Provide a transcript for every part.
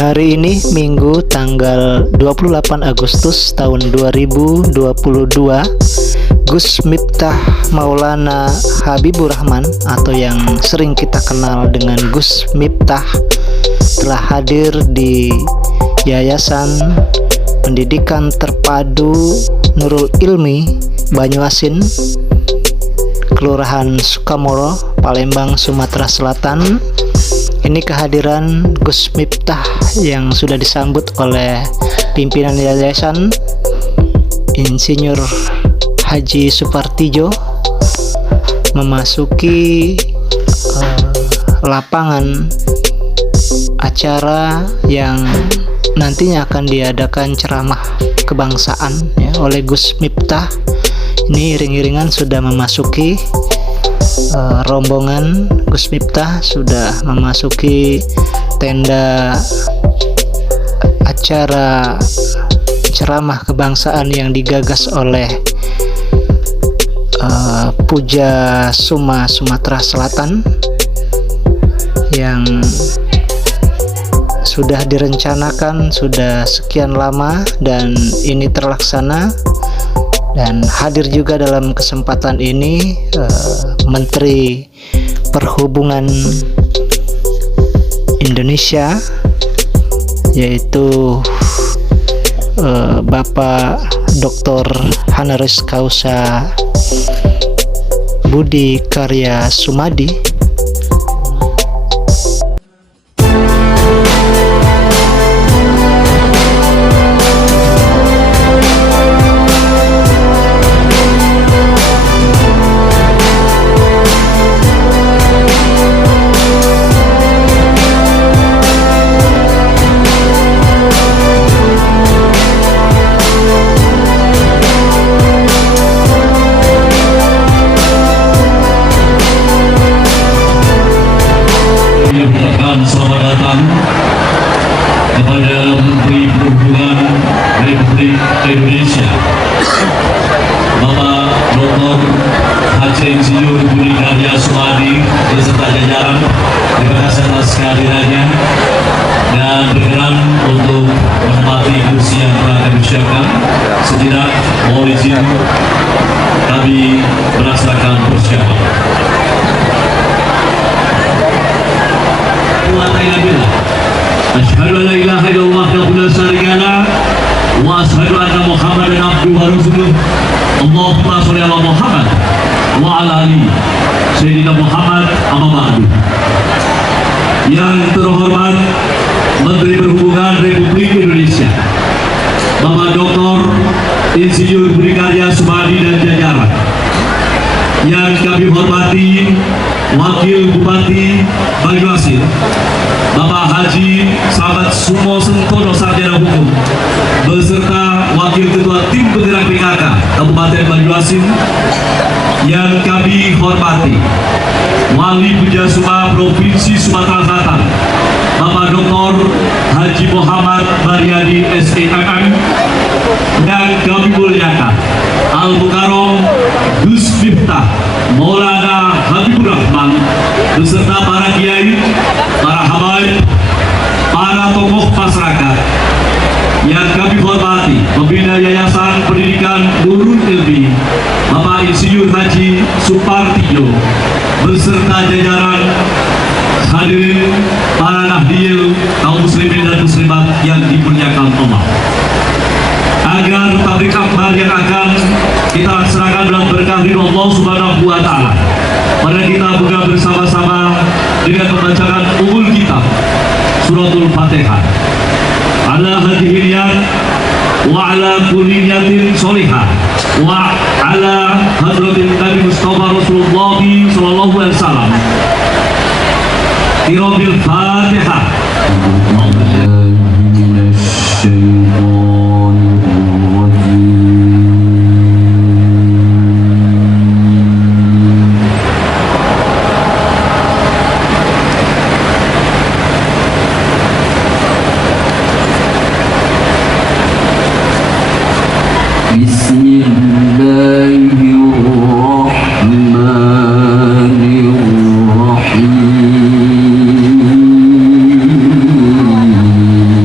Hari ini Minggu tanggal 28 Agustus tahun 2022, Gus Miftah Maulana Habibur Rahman atau yang sering kita kenal dengan Gus Miftah telah hadir di Yayasan Pendidikan Terpadu Nurul Ilmi Banyuasin, Kelurahan Sukamoro, Palembang, Sumatera Selatan. Ini kehadiran Gus Miftah yang sudah disambut oleh pimpinan yayasan Insinyur Haji Supartijo memasuki lapangan acara yang nantinya akan diadakan ceramah kebangsaan ya, oleh Gus Miftah. Ini iring-iringan sudah memasuki rombongan Gus Miftah sudah memasuki tenda acara ceramah kebangsaan yang digagas oleh Puja Suma Sumatera Selatan yang sudah direncanakan sudah sekian lama dan ini terlaksana. Dan hadir juga dalam kesempatan ini Menteri Perhubungan Indonesia, yaitu Bapak Dr. Honoris Causa Budi Karya Sumadi. Selamat datang kepada Menteri Perhubungan Republik Indonesia, Bapak Dr. Haji Insinyur Budi Karya Sumadi beserta jajaran. Terima kasih atas kehadirannya dan berkenan untuk menempati kursi yang telah kami siapkan. Sejenak mohon izin kami melaksanakan persiapan. Asyhadu an la ilaha illallah wahdahu la syarika lah wa asyhadu anna Muhammadan abduhu wa rasuluh. Allahumma shalli ala Muhammad wa ala ali sayyidina Muhammad amma ba'du. Yang terhormat Menteri Perhubungan Republik Indonesia, Bapak Dr. Insinyur Budi Karya Sumadi dan jajaran. Yang kami hormati Wakil Bupati Banyuasin, Bapak Haji Sahabat Sumo Sentono Sarjana Hukum beserta Wakil Ketua Tim Penggerak PKK Kabupaten Banyuasin. Yang kami hormati Wali Puja Suma Provinsi Sumatera Selatan, Bapak Dr. Haji Muhammad Baryadi SEMM. Dan kami muliakan Al-Mukarram Gus Miftah Maulana Habibur Rahman beserta para kiai, para habaib, para tokoh masyarakat. Yang kami hormati Pembina Yayasan Pendidikan Nurul Ilmi, Bapak Insinyur Haji Supartijo beserta jajaran. Hadirin para nahdil kaum muslimin dan muslimat yang dimuliakan Allah. Agar tablik akbar yang akan kita laksanakan dalam berkah ridho Allah Subhanahu wa Ta'ala, mari kita buka bersama-sama dengan membacakan umul kitab suratul Fatihah. Ala hadhihi niyat wa ala kulli niyatin sholihah wa ala hadratin Nabi Mustafa Rasulullah sallallahu alaihi wasallam. Tirobil Fatihah. Bismillahirrahmanirrahim.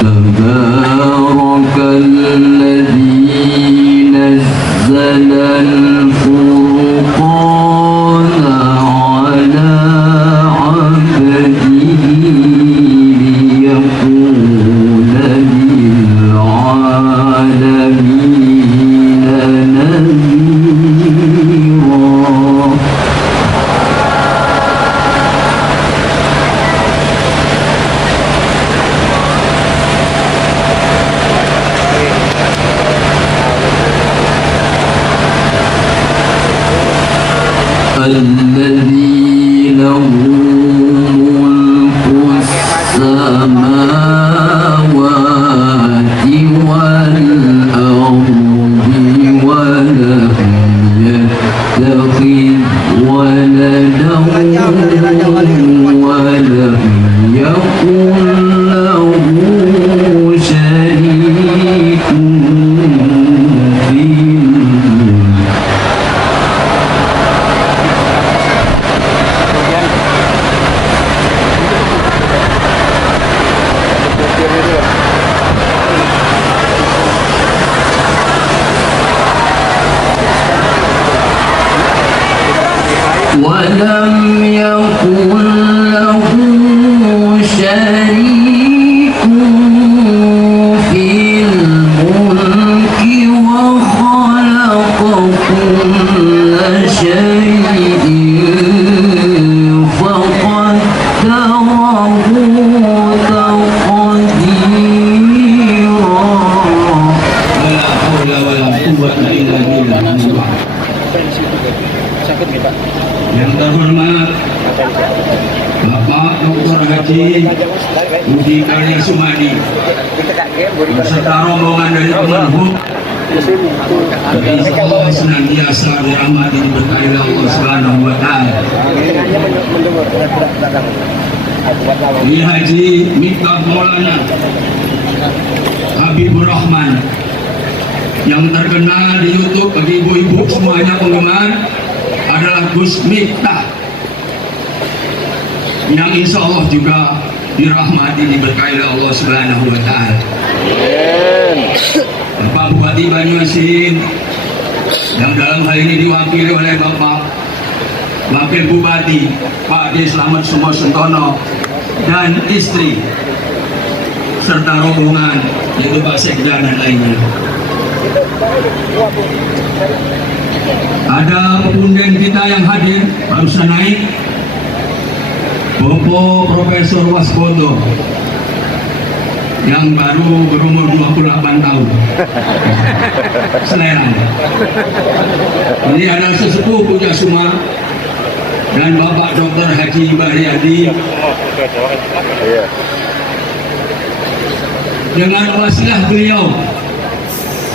تبارك الذي نزل الفرقان على عبده ليكون للعالمين نذيرا. الذي له ملك السماوات والأرض ولم يتخذ ولدا ولم يكن له شريك في الملك. ولم يكن له شريك في الملك وخلق كل شيء فقدره تقديرا. ولا حول ولا قوة إلا بالله. Yang terhormat Bapak Dr. Haji Budi Karya Sumadi beserta rombongan dari Kemenhub, Allah senantiasa dirahmati diberkahi Allah Subhanahu wa taala. Ini Haji Miftah Maulana Habibur Rahman yang terkenal di YouTube bagi ibu-ibu semuanya penggemar adalah Gus Miftah, yang insya Allah juga dirahmati diberkahi oleh Allah Subhanahu wa taala. Bapak Bupati Banyuasin yang dalam hal ini diwakili oleh Bapak Wakil Bupati Pak D. Slamet Sumo Sentono dan istri serta rombongan yaitu Pak Sekda dan lainnya. Ada pepunden kita yang hadir barusan naik, Bapak Profesor Waspodo yang baru berumur 28 tahun. Selerang. Ini ada sesepuh Puja Suma dan Bapak Dr. Haji Bahriyadi. Dengan wasilah beliau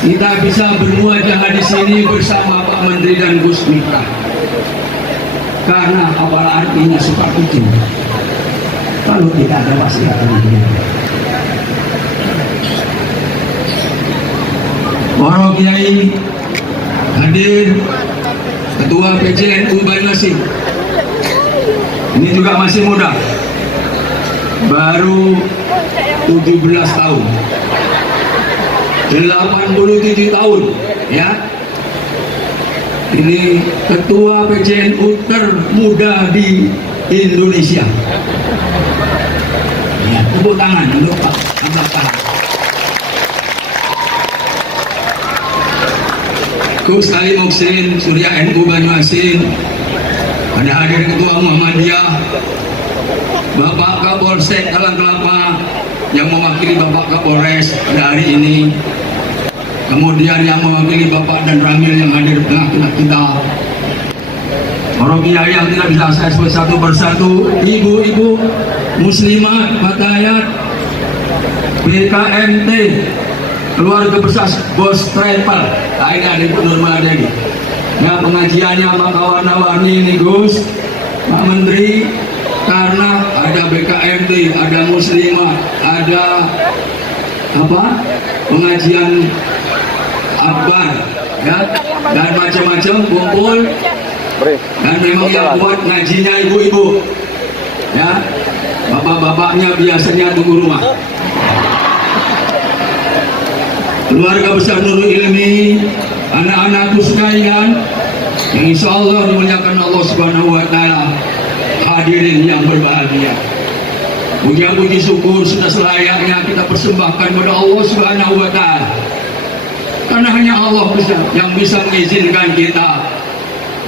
kita bisa bermuajah di sini bersama Pak Menteri dan Gus Miftah. Karena apa artinya seperti itu? Kalau tidak ada wasilah beliau. Para kiai hadir, Ketua PCNU Banyuasin. Ini juga masih muda, baru 17 tahun. 87 tahun ya. Ini ketua PCNU termuda di Indonesia ya, tepuk tangan untuk Pak Abdullah. Gus Ali Muksin Surya NU Banyuasin, ada hadir Ketua Muhammadiyah, Bapak Kapolsek Talang Kelapa yang mewakili Bapak Kapolres pada hari ini, kemudian yang mewakili Bapak dan Ramil yang hadir di tengah-tengah kita, para kiai yang tidak bisa saya sebut satu persatu, ibu-ibu muslimat, fatayat, BKMT, keluarga besar Bos Travel, ini ada Ibu Nurmadegi. Ya, pengajiannya sama kawan-kawan ini Gus, Pak Menteri, karena ada BKMT, ada muslimat, ada apa pengajian akbar ya, dan macam-macam kumpul, dan memang yang buat ngajinya ibu-ibu ya, bapak-bapaknya biasanya tunggu rumah keluarga besar Nurul Ilmi, anak-anakku sekalian yang insya Allah dimuliakan Allah Subhanahu wa Ta'ala, hadirin yang berbahagia. Puji syukur sudah selayaknya kita persembahkan kepada Allah Subhanahu wa Ta'ala, karena hanya Allah yang bisa mengizinkan kita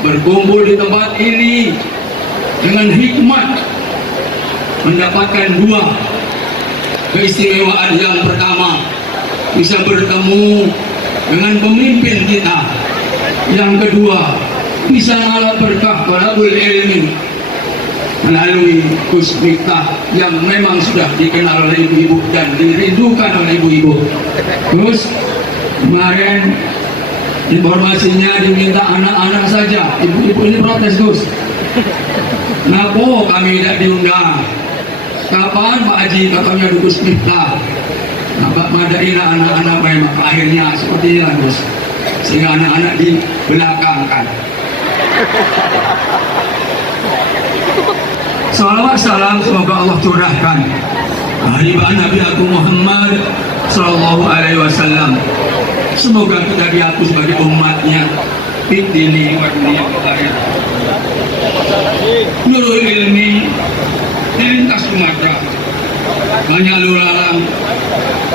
berkumpul di tempat ini dengan hikmat, mendapatkan dua keistimewaan. Yang pertama, bisa bertemu dengan pemimpin kita. Yang kedua, bisa ngalah berkah Thalabul Ilmi melalui Gus Miftah yang memang sudah dikenal oleh ibu-ibu dan dirindukan oleh ibu-ibu. Terus kemarin informasinya diminta anak-anak saja. Ibu-ibu ini protes, Gus. Kenapa kami tidak diundang? Kapan Pak Haji katanya di Gus Miftah? Nampak madahilah anak-anak memang akhirnya seperti ini, Gus. Sehingga anak-anak dibelakangkan. Salawat salam semoga Allah curahkan hariban Nabi Agung Muhammad Sallallahu Alaihi Wasallam. Semoga kita diaku sebagai umatnya. Fitni wa dunia akhirat. Nurul Ilmi di lintas Sumatera banyak lalu lalang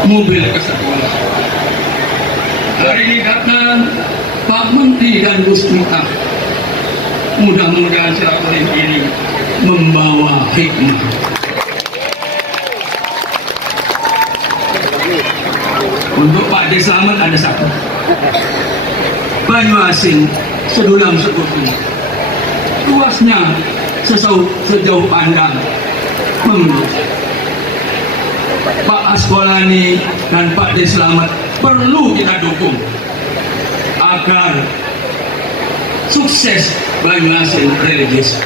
mobil kesatuan. Hari ini datang Pak Menteri dan Gus Miftah. Mudah-mudahan silaturahmi ini membawa hikmah. Untuk Pak D. Slamet ada satu. Banyuasin sedulam sekutu. Luasnya sejauh pandang. Pak Askolani dan Pak D. Slamet perlu kita dukung agar sukses Banyuasin religius.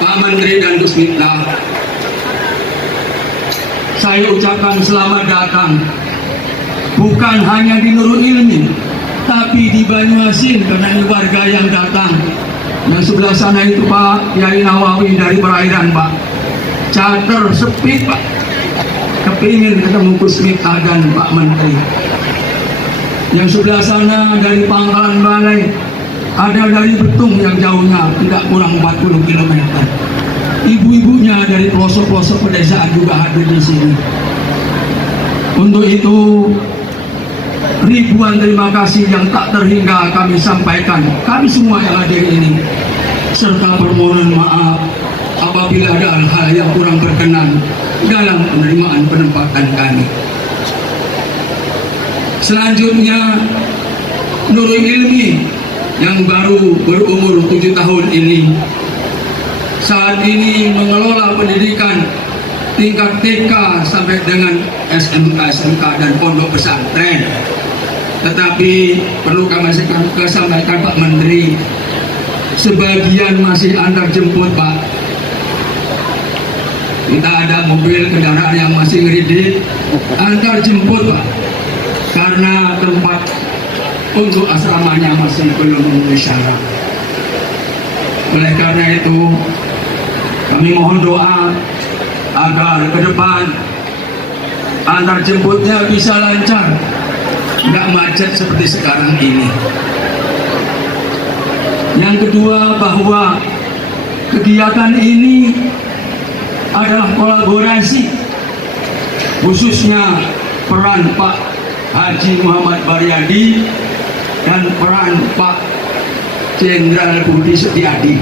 Pak Menteri dan Gus Miftah, saya ucapkan selamat datang bukan hanya di Nurul Ilmi tapi di Banyuasin, karena ini warga yang datang. Yang sebelah sana itu Pak Yai Nawawi dari perairan, Pak. Charter speed, Pak. Kepingin ketemu Gus Miftah dan Pak Menteri. Yang sebelah sana dari Pangkalan Balai, ada dari Betung yang jauhnya tidak kurang 40 km. Ibu-ibunya dari pelosok-pelosok pedesaan juga hadir di sini. Untuk itu, ribuan terima kasih yang tak terhingga kami sampaikan, kami semua yang hadir ini, serta permohonan maaf apabila ada hal-hal yang kurang berkenan dalam penerimaan penempatan kami. Selanjutnya, Nurul Ilmi yang baru berumur 7 tahun ini saat ini mengelola pendidikan tingkat TK sampai dengan SMK dan pondok pesantren. Tetapi perlu kami sampaikan Pak Menteri, sebagian masih antar jemput, Pak. Kita ada mobil kendaraan yang masih ngeridik antar jemput, Pak, karena tempat untuk asramanya masih belum memenuhi syarat. Oleh karena itu, kami mohon doa agar ke depan antar jemputnya bisa lancar, tidak macet seperti sekarang ini. Yang kedua, bahwa kegiatan ini adalah kolaborasi, khususnya peran Pak Haji Muhammad Baryadi dan peran Pak Jenderal Budi Setiadi.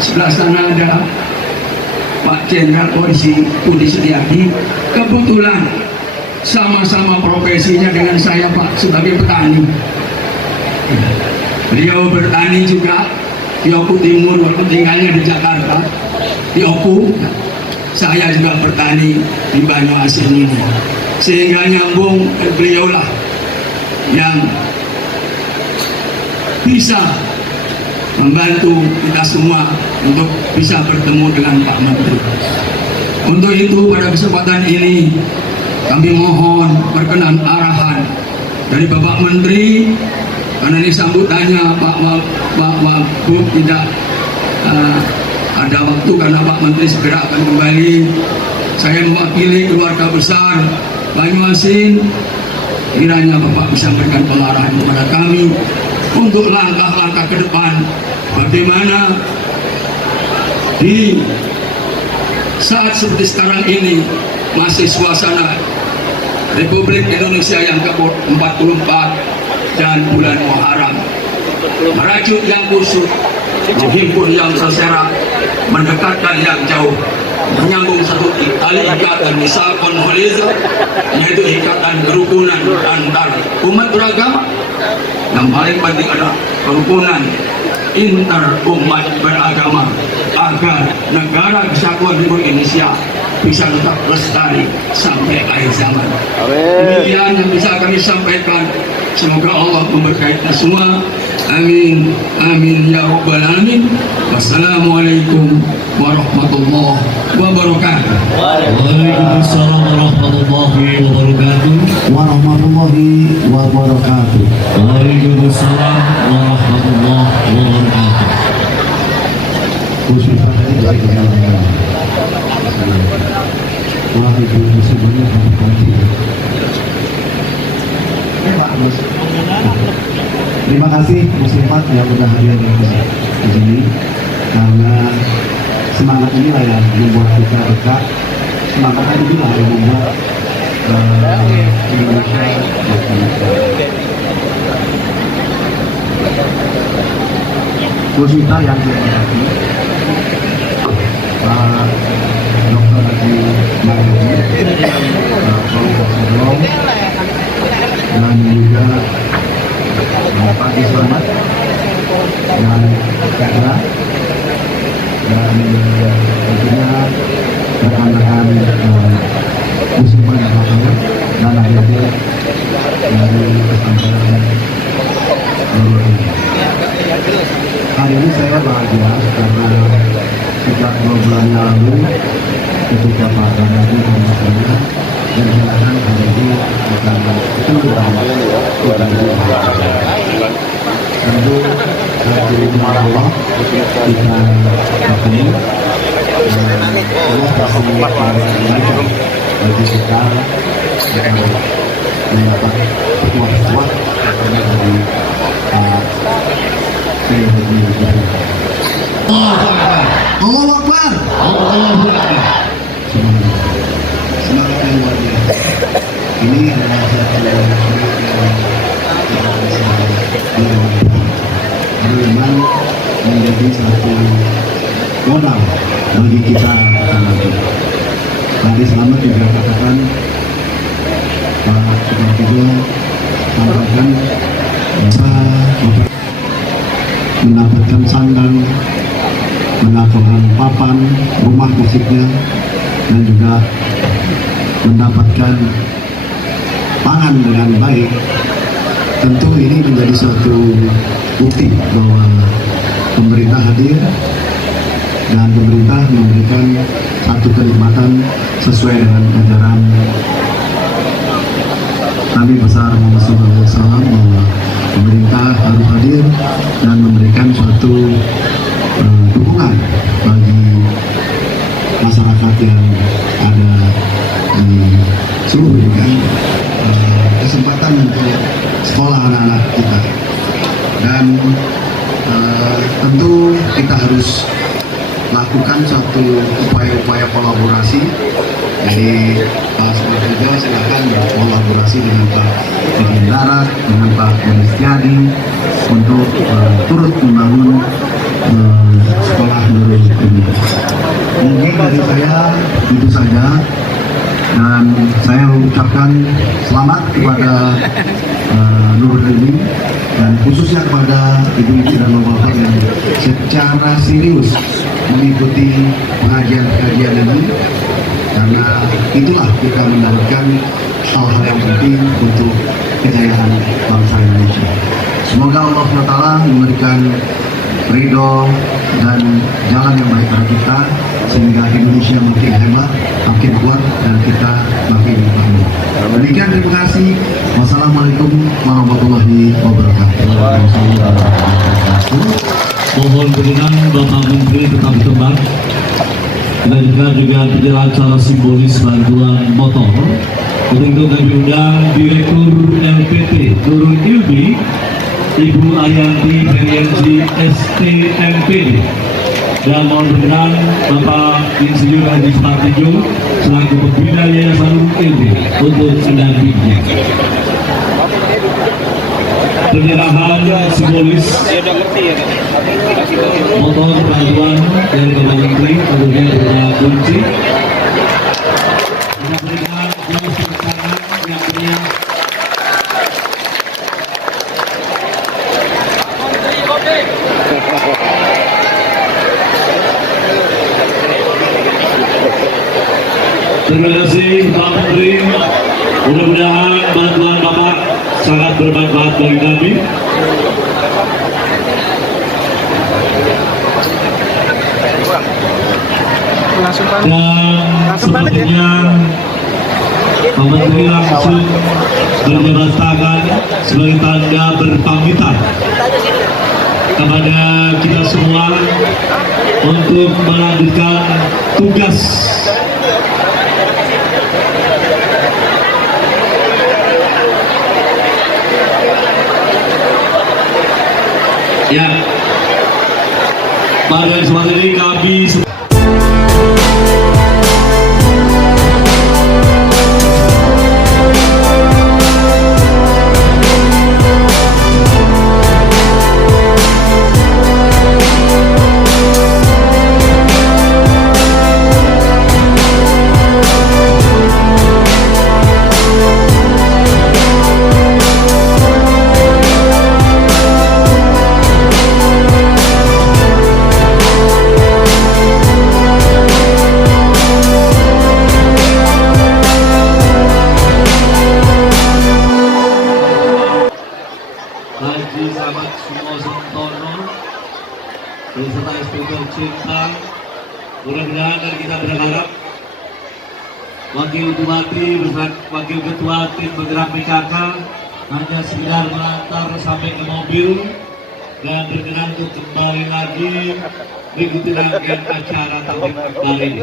Sebelah sana ada Pak Jenderal Polisi Budi Setiadi. Kebetulan sama-sama profesinya dengan saya, Pak, sebagai petani. Beliau bertani juga di Oku Timur, walaupun tinggalnya di Jakarta, di Oku. Saya juga bertani di Banyuasin ini, sehingga nyambung beliaulah yang bisa membantu kita semua untuk bisa bertemu dengan Pak Menteri. Untuk itu pada kesempatan ini kami mohon berkenan arahan dari Bapak Menteri, karena ini sambutannya Pak Wagub tidak ada waktu karena Pak Menteri segera akan kembali. saya mewakili keluarga besar Banyuasin, kiranya Bapak bisa memberikan pengarahan kepada kami untuk langkah-langkah ke depan, bagaimana di saat seperti sekarang ini masih suasana Republik Indonesia yang ke-44 dan bulan Muharram, merajut yang kusut, menghimpun yang terserak, mendekatkan yang jauh, menyambung satu tali ikatan misal konflik, yaitu ikatan kerukunan antar umat beragama. Yang paling penting adalah kerukunan inter umat beragama agar negara kesatuan Republik Indonesia bisa tetap lestari sampai akhir zaman. Demikian yang bisa kami sampaikan. Semoga Allah memberkati kita semua. Amin. Amin ya rabbal alamin. Wassalamualaikum warahmatullahi wabarakatuh. Waalaikumsalam warahmatullahi wabarakatuh. warahmatullahi wabarakatuh. Waalaikumsalam warahmatullahi wabarakatuh. Khususnya dari kemenangan. Wah, itu sebenarnya sangat penting. Terima kasih Muslimat yang sudah hadir di sini, karena semangat inilah yang membuat kita dekat. Semangat inilah yang membuat Indonesia makin dekat. Khususnya yang terhormati Pak Dr. Haji Mahdi, Profesor Sebelum, dan juga Pak Islamad dan Kedra, dan tentunya rekan-rekan musliman yang lainnya, dan akhirnya dari pesantren Nurul ini. Hari ini saya bahagia karena sejak 2 bulan lalu ketika Pak Ganadi bersama dan silakan hari ini akan keluar tentu satu Allah kita bertemu dan Allah kasih baik bagi kita akan mendapat kuat dari Allah Akbar. Semangat yang luar biasa. Ini adalah satu yang kita bisa lakukan. Memang menjadi satu modal bagi kita nanti. Tadi selamat juga katakan Pak Supartijo sampaikan bahwa mendapatkan sandang, mendapatkan papan rumah musiknya, dan juga mendapatkan pangan dengan baik. Tentu ini menjadi suatu bukti bahwa pemerintah hadir dan pemerintah memberikan satu kenikmatan sesuai dengan ajaran Nabi besar Muhammad SAW, bahwa pemerintah harus hadir dan memberikan suatu dukungan bagi masyarakat yang ada di seluruh dunia, kesempatan untuk sekolah anak-anak kita. Dan tentu kita harus lakukan suatu upaya-upaya kolaborasi. Jadi Pak Supartijo silakan berkolaborasi dengan Pak Dirjen Darat, dengan Pak Setiadi untuk turut membangun sekolah Nurul ini. Mungkin dari saya itu saja, dan saya ucapkan selamat kepada Nurul ini, dan khususnya kepada ibu-ibu dan bapak-bapak yang secara serius mengikuti pengajian-pengajian ini, karena itulah kita mendapatkan hal-hal yang penting untuk kejayaan bangsa Indonesia. Semoga Allah SWT memberikan ridho dan jalan yang baik pada kita, sehingga Indonesia makin hebat, makin kuat, dan kita makin makmur. Demikian, terima kasih. Wassalamualaikum warahmatullahi wabarakatuh. Mohon dukungan Bapak Menteri tetap berkembang. Kita juga berjalan secara simbolis bantuan motor. Untuk itu kami undang Direktur LPT Nurul Ilmi, Ibu Ayanti Berianji STMPD, dan mohon berkenan Bapak Insinyur Haji Supartijo selaku pembina Yayasan Nurul Ilmi untuk mendampinginya. Penyerahan simbolis motor bantuan dari Bapak Menteri tentunya berupa kunci. Kita berikan aplaus bersama yang punya. Terima kasih Bapak Menteri. Mudah-mudahan bantuan Bapak sangat bermanfaat bagi kami. Dan sepertinya Pak Menteri langsung berjabat tangan sebagai tanda berpamitan kepada kita semua untuk melanjutkan tugas ya. Pada kesempatan ini kami Haji Samad Sumosentono beserta istri tercinta. Mudah-mudahan dan kita berharap Wakil Bupati beserta Wakil Ketua Tim Bergerak PKK hanya sekedar mengantar sampai ke mobil dan berkenan untuk kembali lagi mengikuti rangkaian acara tahun kali ini.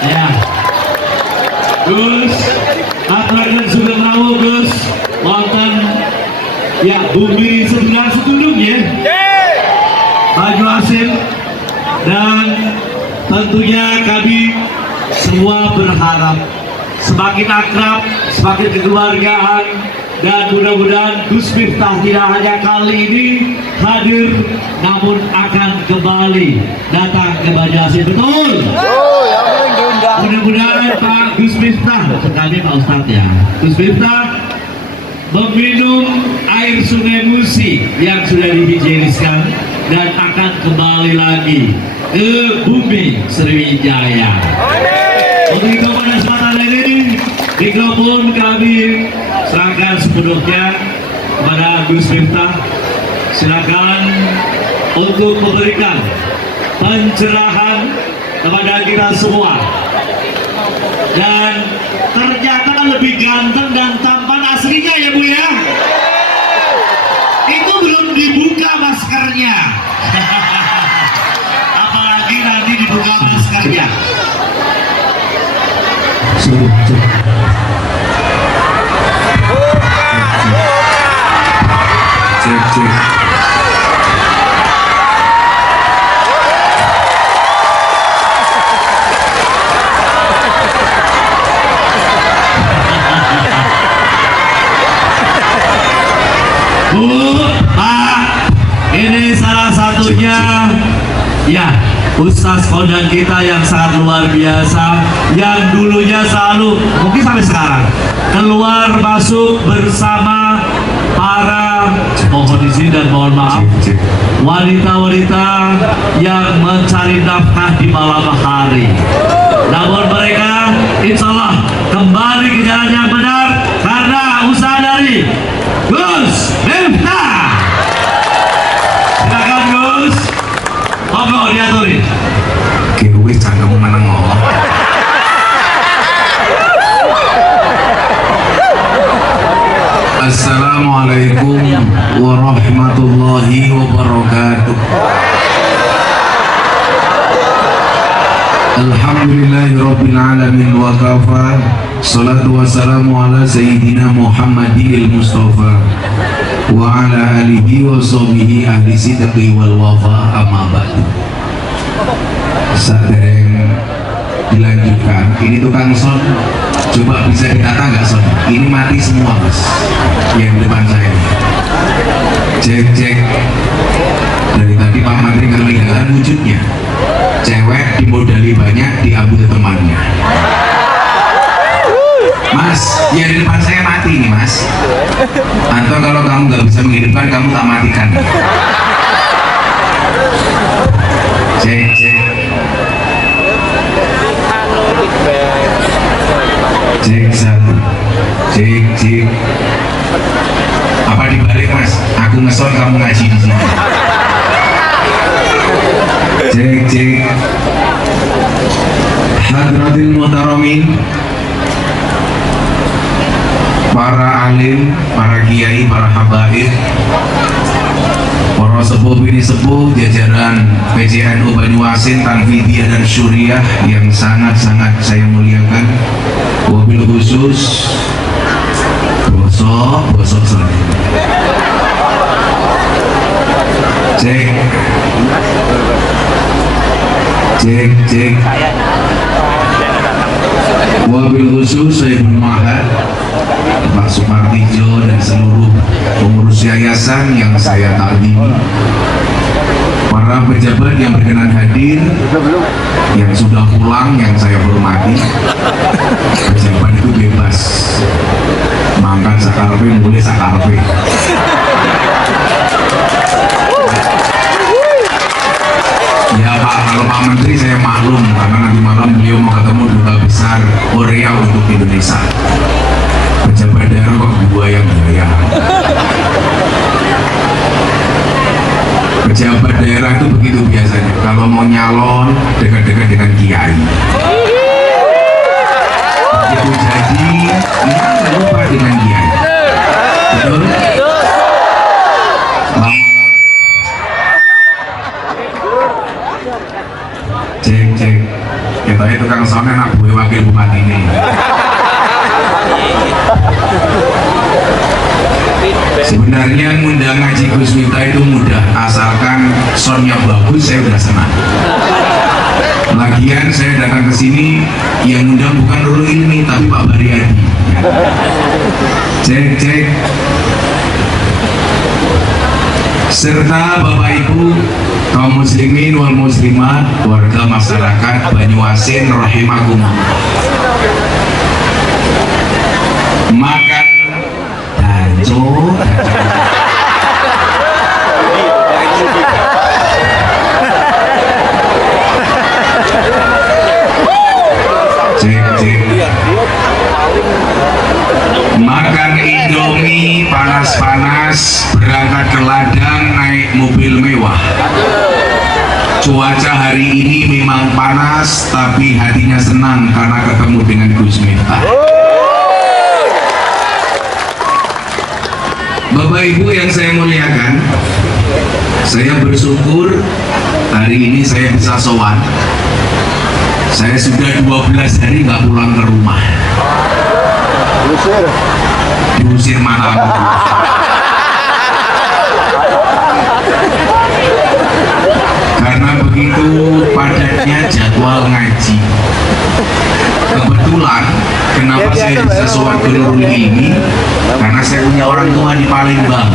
Ya, Gus, Atrakan sudah tahu Gus, wonten ya bumi sebelah setulung ya, Maju Hasim, dan tentunya kami semua berharap semakin akrab, semakin kekeluargaan, dan mudah-mudahan Gus Miftah tidak hanya kali ini hadir, namun akan kembali datang ke Banjarmasin. Betul? Mudah-mudahan Pak Gus Miftah, sekali Pak Ustadz ya, Gus Miftah meminum air Sungai Musi yang sudah dihigieniskan dan akan kembali lagi ke bumi Sriwijaya. Untuk itu pada kesempatan ini mikrofon kami serahkan sepenuhnya kepada Gus Miftah. Silakan untuk memberikan pencerahan kepada kita semua. Dan ternyata lebih ganteng dan tampan aslinya ya Bu ya. Itu belum dibuka maskernya. Apalagi nanti dibuka maskernya. Cek. Bu, Pak, ini salah satunya ya Ustaz Kondan kita yang sangat luar biasa, yang dulunya selalu, mungkin sampai sekarang, keluar masuk bersama para, mohon izin dan mohon maaf, wanita-wanita yang mencari nafkah di malam hari. Namun mereka insya Allah kembali ke jalan yang benar karena usaha dari Gus Miftah. Silakan Gus, monggo diaturin. Kiwi cangkem menengok. Assalamualaikum warahmatullahi wabarakatuh. Alhamdulillahi rabbil alamin wa kafa. Salatu wassalamu ala sayyidina Muhammadil Mustafa wa ala alihi wa sahbihi ahli sidqi wal wafa, amma ba'du. Sadereng dilanjutkan. Ini tukang son, coba bisa ditata nggak son? Ini mati semua mas, yang depan saya. Cek cek. Dari tadi Pak Menteri nggak kelihatan wujudnya. Cewek dimodali banyak, diambil temannya. Mas, ya di depan saya mati nih mas. Atau kalau kamu nggak bisa menghidupkan, kamu tak matikan. Cek cek. Cek satu. Cek cek. Apa dibalik mas? Aku ngesor, kamu ngaji di sini. Cek cek. Hadratil muhtaramin, para alim, para kiai, para habaib, para sepuh bini sepuh, jajaran PJNU Banyuasin, Tanfidiyah dan Syuriah yang sangat-sangat saya muliakan. Wabil khusus bosok saya. Cek cek cek. Wabil khusus saya bermahat Pak Supartijo dan seluruh pengurus yayasan yang saya takdimi, para pejabat yang berkenan hadir, yang sudah pulang yang saya hormati. Pejabat itu bebas, mangkat sakarpe, boleh sakarpe. Ya Pak, kalau Pak Menteri saya maklum karena nanti malam beliau mau ketemu duta besar Korea untuk Indonesia. Pejabat daerah kok gua yang gaya. Pejabat daerah itu begitu biasanya. Kalau mau nyalon dekat-dekat dengan kiai. Begitu jadi, nggak lupa dengan kiai. Betul? Cek cek. Kita itu tukang sonen anak gue wakil bupati ini. Sebenarnya ngundang ngaji Gus Miftah itu mudah, asalkan soundnya bagus saya udah senang. Lagian saya datang ke sini yang ngundang bukan Nurul Ilmi tapi Pak Baryadi. Cek cek. Serta Bapak Ibu kaum muslimin wal muslimat, warga masyarakat Banyuasin rahimakumullah. Makan danco. Cek cek. Makan Indomie panas-panas, berangkat ke ladang naik mobil mewah. Cuaca hari ini memang panas, tapi hatinya senang karena ketemu dengan Gus Miftah. Bapak Ibu yang saya muliakan, saya bersyukur hari ini saya bisa sowan. Saya sudah 12 hari nggak pulang ke rumah. Diusir mana? Karena begitu padatnya jadwal ngaji. Kebetulan kenapa saya bisa sowan ke Nurul Ilmi, karena saya punya orang tua di Palembang,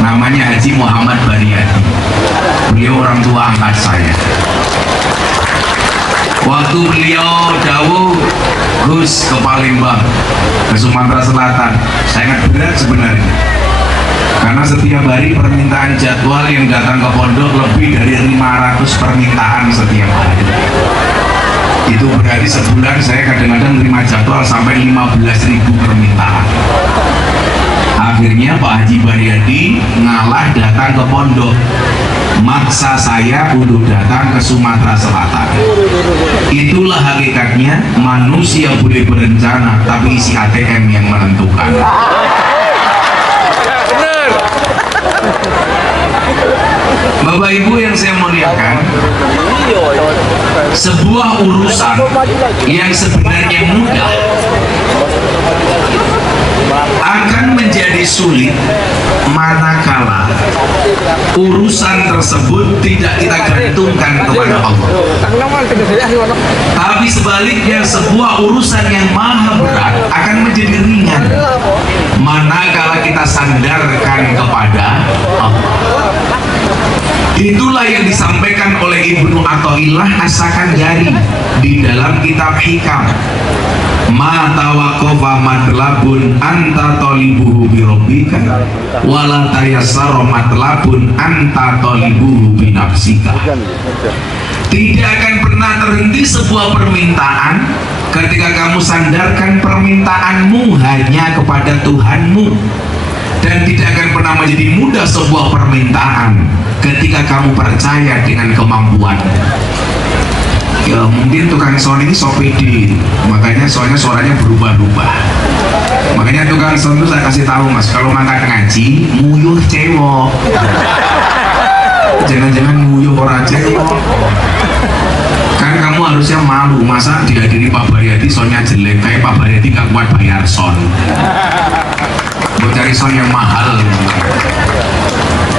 namanya Haji Muhammad Baryadi. Beliau orang tua angkat saya. Waktu beliau dawuh Gus ke Palembang, ke Sumatera Selatan, sangat berat sebenarnya. Karena setiap hari permintaan jadwal yang datang ke pondok lebih dari 500 permintaan setiap hari. Itu berarti sebulan saya kadang-kadang menerima jadwal sampai 15.000 permintaan. Akhirnya Pak Haji Baryadi ngalah datang ke pondok, maksa saya untuk datang ke Sumatera Selatan. Itulah hakikatnya manusia boleh berencana, tapi isi ATM yang menentukan. Bapak Ibu yang saya muliakan, sebuah urusan yang sebenarnya mudah akan menjadi sulit manakala urusan tersebut tidak kita gantungkan kepada Allah. Tapi sebaliknya, sebuah urusan yang maha berat akan menjadi ringan manakala kita sandarkan kepada Allah. Itulah yang disampaikan oleh Ibnu Athaillah As-Sakandari di dalam kitab Hikam. Ma tawaqafa matlabun anta talibuhu bi rabbika wala tayassara matlabun anta talibuhu bi nafsika. Tidak akan pernah terhenti sebuah permintaan ketika kamu sandarkan permintaanmu hanya kepada Tuhanmu, dan tidak akan pernah menjadi mudah sebuah permintaan ketika kamu percaya dengan kemampuan. Ya mungkin tukang sound ini sopedi, makanya soalnya suaranya berubah-ubah. Makanya tukang sound itu saya kasih tahu, Mas, kalau mangkat ngaji nguyuh cewek, jangan-jangan nguyuh orang cewek. Kan kamu harusnya malu, masa dihadiri Pak Baryadi soundnya jelek, kayak Pak Baryadi gak kuat bayar sound, mau cari sound yang mahal.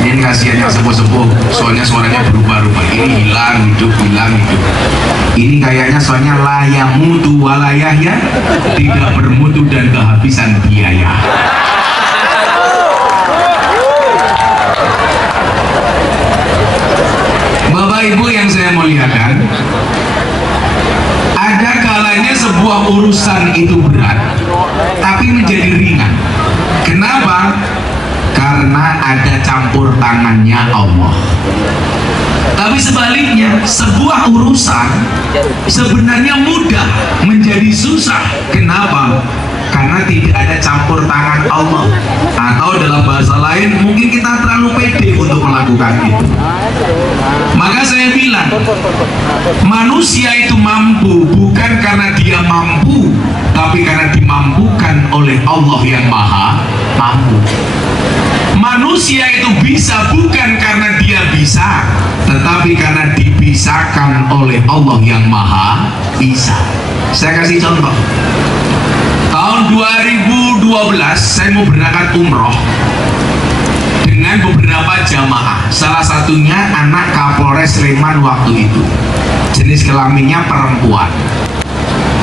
Ini kasihan yang sepuh-sepuh, soalnya suaranya berubah-ubah, ini hilang hidup, hilang hidup. Ini kayaknya soalnya layak mutu walayahya, tidak bermutu dan kehabisan biaya. Bapak Ibu yang saya muliakan, ada kalanya sebuah urusan itu berat tapi menjadi ringan. Kenapa? Karena ada campur tangannya Allah. Tapi sebaliknya, sebuah urusan sebenarnya mudah menjadi susah. Kenapa? Karena tidak ada campur tangan Allah. Atau dalam bahasa lain, mungkin kita terlalu pede untuk melakukan itu. Maka saya bilang, manusia itu mampu bukan karena dia mampu, tapi karena dimampukan oleh Allah yang maha mampu. Manusia itu bisa bukan karena dia bisa, tetapi karena dibisakan oleh Allah yang maha bisa. Saya kasih contoh. Tahun 2012 saya mau berangkat umroh dengan beberapa jamaah. Salah satunya anak Kapolres Sleman waktu itu. Jenis kelaminnya perempuan.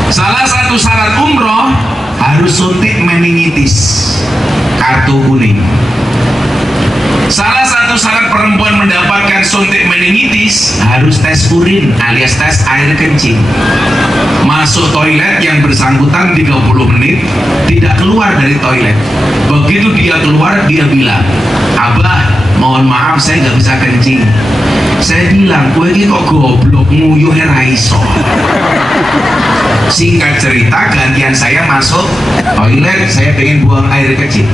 Salah satu syarat umroh harus suntik meningitis, kartu kuning. Salah satu syarat perempuan mendapatkan suntik meningitis harus tes urin alias tes air kencing. Masuk toilet yang bersangkutan 30 menit tidak keluar dari toilet. Begitu dia keluar, dia bilang, "Abah, mohon maaf saya nggak bisa kencing." Saya bilang, "Kowe ini kok goblok, nguyuh ra iso." Singkat cerita, gantian saya masuk toilet, saya pengen buang air kecil.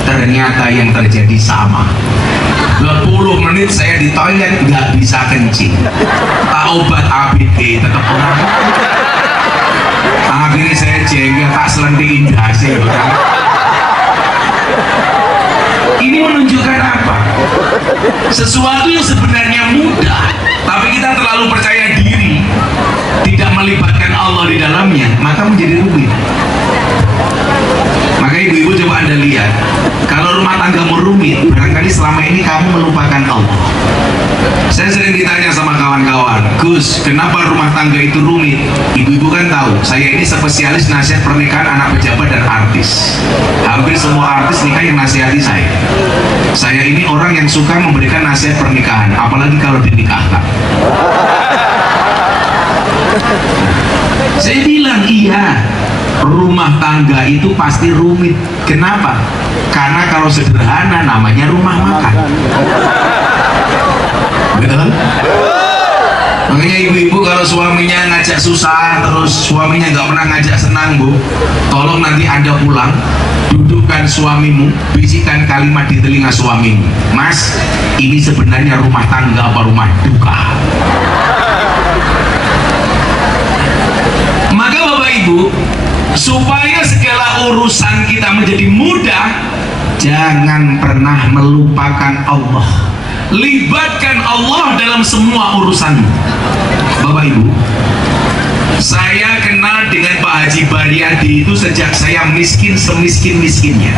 Ternyata yang terjadi sama. 20 menit saya di toilet nggak bisa kencing. Tak obat ABG tetap orang. Akhirnya saya jengkel, tak selentiin dasi. Ini menunjukkan apa? Sesuatu yang sebenarnya mudah, tapi kita terlalu percaya diri, tidak melibatkan Allah di dalamnya, maka menjadi rumit. Maka ibu-ibu coba Anda lihat, kalau rumah tanggamu rumit, barangkali selama ini kamu melupakan Allah. Saya sering ditanya sama kawan-kawan, "Gus, kenapa rumah tangga itu rumit?" Ibu-ibu kan tahu, saya ini spesialis nasihat pernikahan anak pejabat dan artis. Hampir semua artis nikah yang nasihati saya. Saya ini orang yang suka memberikan nasihat pernikahan, apalagi kalau dinikahkan. Saya bilang, iya, rumah tangga itu pasti rumit. Kenapa? Karena kalau sederhana namanya rumah makan. Betul? Makanya ibu-ibu kalau suaminya ngajak susah, terus suaminya nggak pernah ngajak senang, Bu, tolong nanti Anda pulang, dudukkan suamimu, bisikan kalimat di telinga suamimu, "Mas, ini sebenarnya rumah tangga apa rumah duka?" Maka Bapak Ibu, supaya segala urusan kita menjadi mudah, jangan pernah melupakan Allah. Libatkan Allah dalam semua urusanmu. Bapak Ibu, saya kenal dengan Pak Haji Baryadi itu sejak saya miskin semiskin-miskinnya.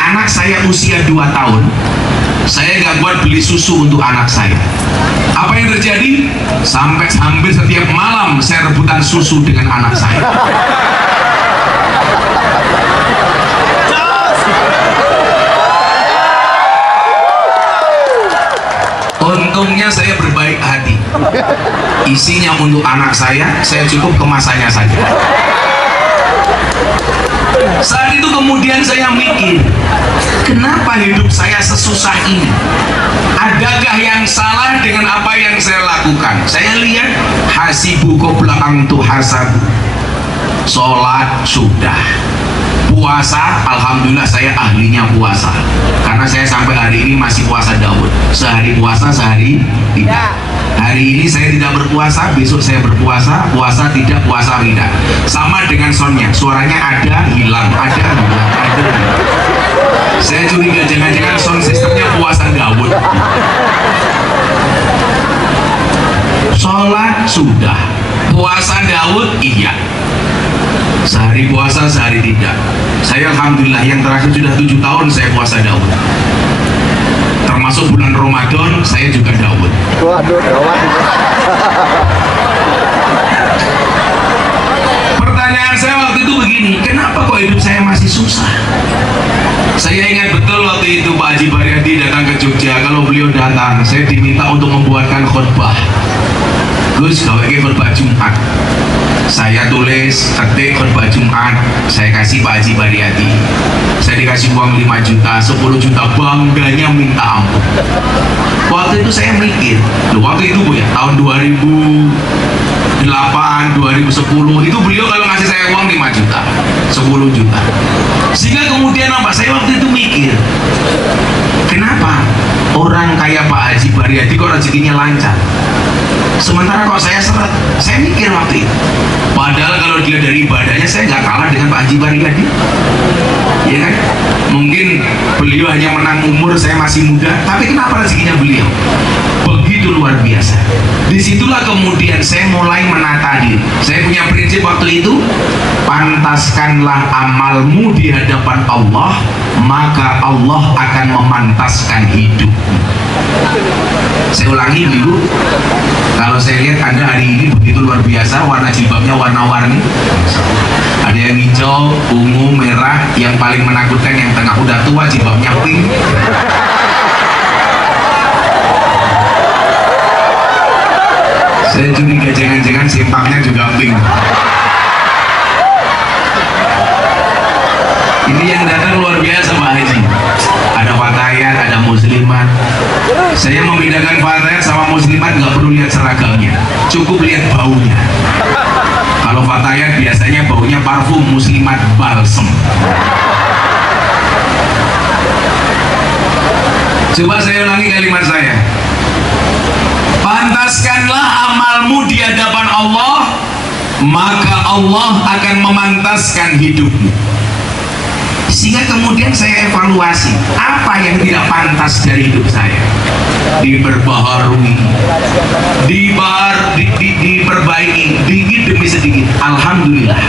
Anak saya usia 2 tahun, saya nggak buat beli susu untuk anak saya. Apa yang terjadi? Sampai hampir setiap malam saya rebutan susu dengan anak saya. Untungnya saya berbaik hati. Isinya untuk anak saya cukup kemasannya saja. Saat itu kemudian saya mikir, kenapa hidup saya sesusah ini? Adakah yang salah dengan apa yang saya lakukan? Saya lihat hasibu qabla an tuhasabu. Sholat sudah, puasa alhamdulillah saya ahlinya puasa, karena saya sampai hari ini masih puasa Daud. Sehari puasa, sehari tidak. Hari ini saya tidak berpuasa, besok saya berpuasa, puasa tidak, puasa tidak. Sama dengan soundnya, suaranya ada, hilang, ada, hilang, ada, hilang. Saya curiga jangan-jangan sound sistemnya puasa Daud. Sholat sudah, puasa Daud iya. Sehari puasa, sehari tidak. Saya alhamdulillah yang terakhir sudah 7 tahun saya puasa Daud. Termasuk bulan Ramadan saya juga Daud. Waduh, gawat. Pertanyaan saya waktu itu begini, kenapa kok hidup saya masih susah? Saya ingat betul waktu itu Pak Haji Baryadi datang ke Jogja. Kalau beliau datang, saya diminta untuk membuatkan khutbah. Gus, gawe khutbah Jumat. Saya tulis, ketik khutbah Jumat, saya kasih Pak Haji Baryadi. Saya dikasih uang 5 juta, 10 juta, bangganya minta ampun. Waktu itu saya mikir, waktu itu Bu ya, tahun 2008, 2010, itu beliau kalau ngasih saya uang 5 juta, 10 juta. Sehingga kemudian apa, saya waktu itu mikir, kenapa orang kayak Pak Haji Baryadi kok rezekinya lancar? Sementara kok saya seret, saya mikir waktu itu. Padahal kalau dia dari ibadahnya saya nggak kalah dengan Pak Haji Baryadi, ya kan? Mungkin beliau hanya menang umur, saya masih muda, tapi kenapa rezekinya beliau begitu luar biasa? Disitulah kemudian saya mulai menata diri. Saya punya prinsip waktu itu, pantaskanlah amalmu di hadapan Allah, maka Allah akan memantaskan hidupmu. Saya ulangi dulu, kalau saya lihat Anda hari ini begitu luar biasa, warna jilbabnya warna-warni, ada yang hijau, ungu, merah, yang paling menakutkan yang tengah udah tua jilbabnya pink. Saya curiga jangan-jangan simpangnya juga pink. Ini yang datang luar biasa Pak Haji. Ada fatayat, ada muslimat. Saya membedakan fatayat sama muslimat nggak perlu lihat seragamnya, cukup lihat baunya. Kalau fatayat biasanya baunya parfum, muslimat balsem. Coba saya ulangi kalimat saya. Pantaskanlah amalmu di hadapan Allah, maka Allah akan memantaskan hidupmu. Sehingga kemudian saya evaluasi apa yang tidak pantas dari hidup saya, diperbaharui, diperbaiki sedikit demi sedikit. Alhamdulillah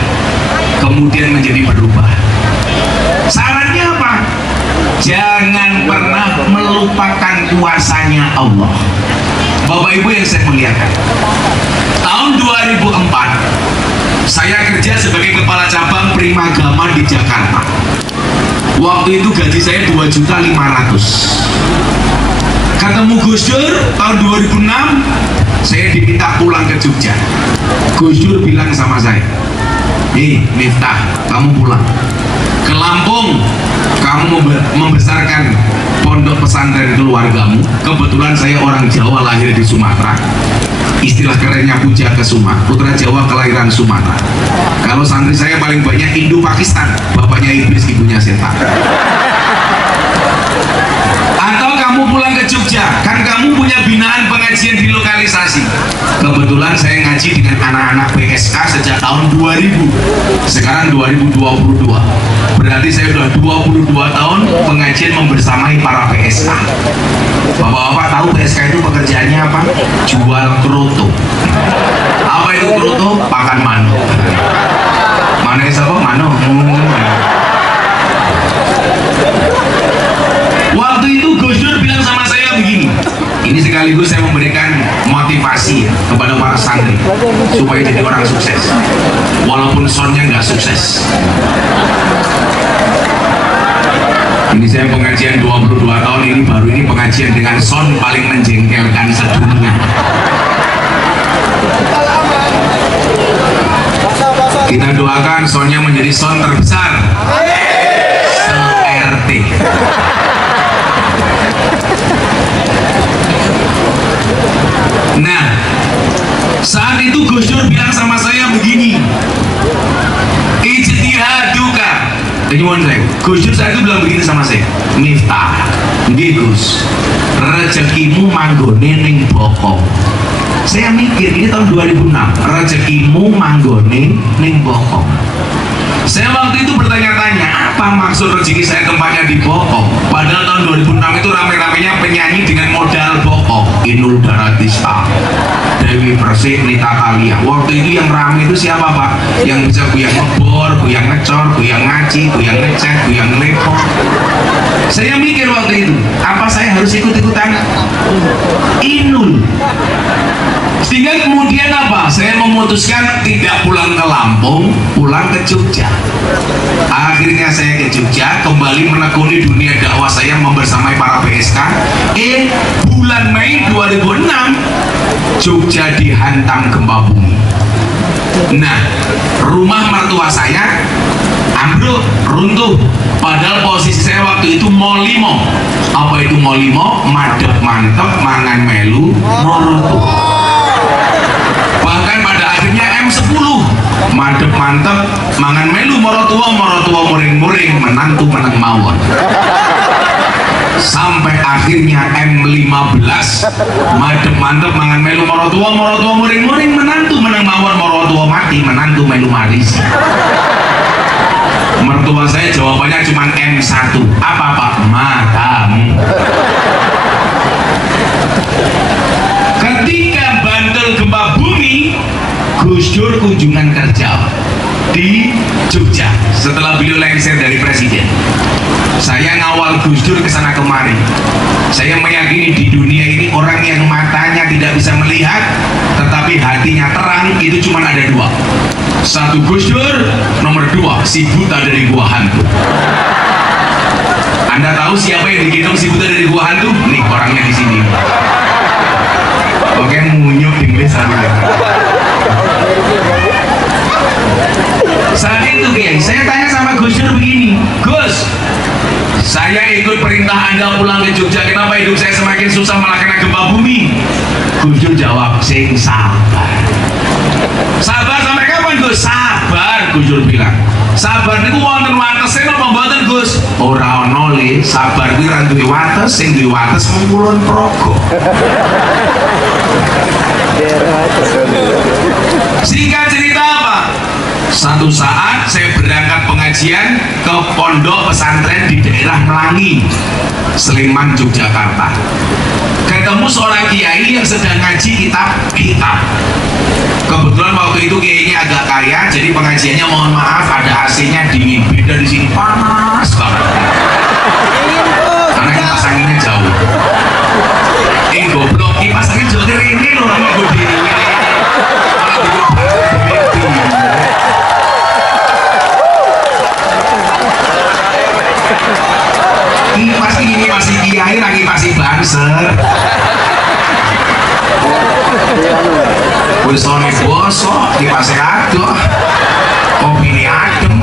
kemudian menjadi berubah. Syaratnya apa? Jangan pernah melupakan kuasanya Allah. Bapak Ibu yang saya muliakan, tahun 2004 saya kerja sebagai kepala cabang Primagama di Jakarta. Waktu itu gaji saya 2.500.000. Ketemu Gus Dur tahun 2006, saya diminta pulang ke Jogja. Gus Dur bilang sama saya, Miftah, kamu pulang ke Lampung, kamu membesarkan pondok pesantren keluargamu. Kebetulan saya orang Jawa, lahir di Sumatera. Istilah kerennya puja ke Suma, putra Jawa kelahiran Sumatera. Kalau santri saya paling banyak Indo-Pakistan, bapaknya iblis, ibunya setan. Atau kamu pulang ke Jogja, kan kamu punya binaan pengajian di lokalisasi. Kebetulan saya ngaji dengan anak-anak PSK sejak tahun 2000, sekarang 2022. Berarti saya sudah 22 tahun pengajian membersamai para PSK. Bapak-bapak tahu PSK itu pekerjaannya apa? Jual kroto. Apa itu kroto? Pakan mano. Mana siapa? Mano. Waktu itu Gus Dur bilang sama saya begini. Ini sekaligus saya memberikan motivasi kepada para santri supaya jadi orang sukses, walaupun sonnya nggak sukses. Ini saya pengajian 22 tahun ini, baru ini pengajian dengan son paling menjengkelkan sedunia. Kita doakan sonnya menjadi son terbesar se-RT. Nah, saat itu Gus Dur bilang sama saya begini, ijtihaduka. Jadi mohon saya, Gus Dur saat itu bilang begini sama saya, Miftah, nggih Gus, rezekimu manggone ning bokong. Saya mikir, ini tahun 2006, rezekimu manggone ning bokong. Saya waktu itu bertanya-tanya, apa maksud rezeki saya tempatnya di bokong? Padahal tahun 2006 itu rame-ramenya penyanyi dengan modal bokong. Inul Daratista, Dewi Persik, Nita Talia. Waktu itu yang rame itu siapa Pak? Yang bisa goyang ngebor, goyang ngecor, goyang ngaji, goyang ngecek, goyang ngelepok. Saya mikir waktu itu, apa saya harus ikut-ikutan Inul? Sehingga kemudian apa? Saya memutuskan tidak pulang ke Lampung, pulang ke Jogja. Akhirnya saya ke Jogja, kembali menekuni dunia dakwah saya membersamai para PSK. Bulan Mei 2006, Jogja dihantam gempa bumi. Nah, rumah mertua saya ambruk, runtuh. Padahal posisi saya waktu itu molimo. Apa itu molimo? Madep mantep, mangan melu, morotu. Bahkan pada akhirnya M10, madep mantep, mangan melu, morotua muring-muring, menantu menang mawon. Sampai akhirnya M15, madep mantep, mangan melu, morotua muring-muring, menantu menang mawon, morotua mati, menantu melu marisi. Mertua saya jawabannya cuma M1. Apa Pak? Matamu. Ketika Bantul gempa bumi, Gus Dur kunjungan kerja di Jogja setelah beliau lengser dari presiden. Saya ngawal Gus Dur ke sana kemari. Saya meyakini di dunia ini orang yang matanya tidak bisa melihat tetapi hatinya terang itu cuma ada dua. Satu Gus Dur, nomor dua si buta dari gua hantu. Anda tahu siapa yang digendong si buta dari gua hantu? Nih orangnya di sini. Oke, munyuk di sana. Saat itu Kiai, saya tanya sama Gus Dur begini, Gus, saya ikut perintah Anda pulang ke Jogja, kenapa hidup saya semakin susah malah kena gempa bumi? Gus Dur jawab, sing sabar. Sabar sampai kapan Gus? Sabar, Gus Dur bilang. Sabar niku wonten watese napa mboten Gus? Ora ono le, sabar kuwi ra duwe wates, sing duwe wates mung kulon progo. Singkat cerita apa? Satu saat saya berangkat pengajian ke pondok pesantren di daerah Melangi, Sleman, Yogyakarta. Ketemu seorang kiai yang sedang ngaji kitab. Kebetulan waktu itu kiainya agak kaya, jadi pengajiannya mohon maaf ada AC-nya dingin. Beda di sini panas banget. Karena kipas anginnya jauh. Goblok, kipas angin jauh dari ini loh, sama gue dingin. Kipas ini masih kiai lagi masih banser. Wis sone bosok kipase adoh. Kopine adem.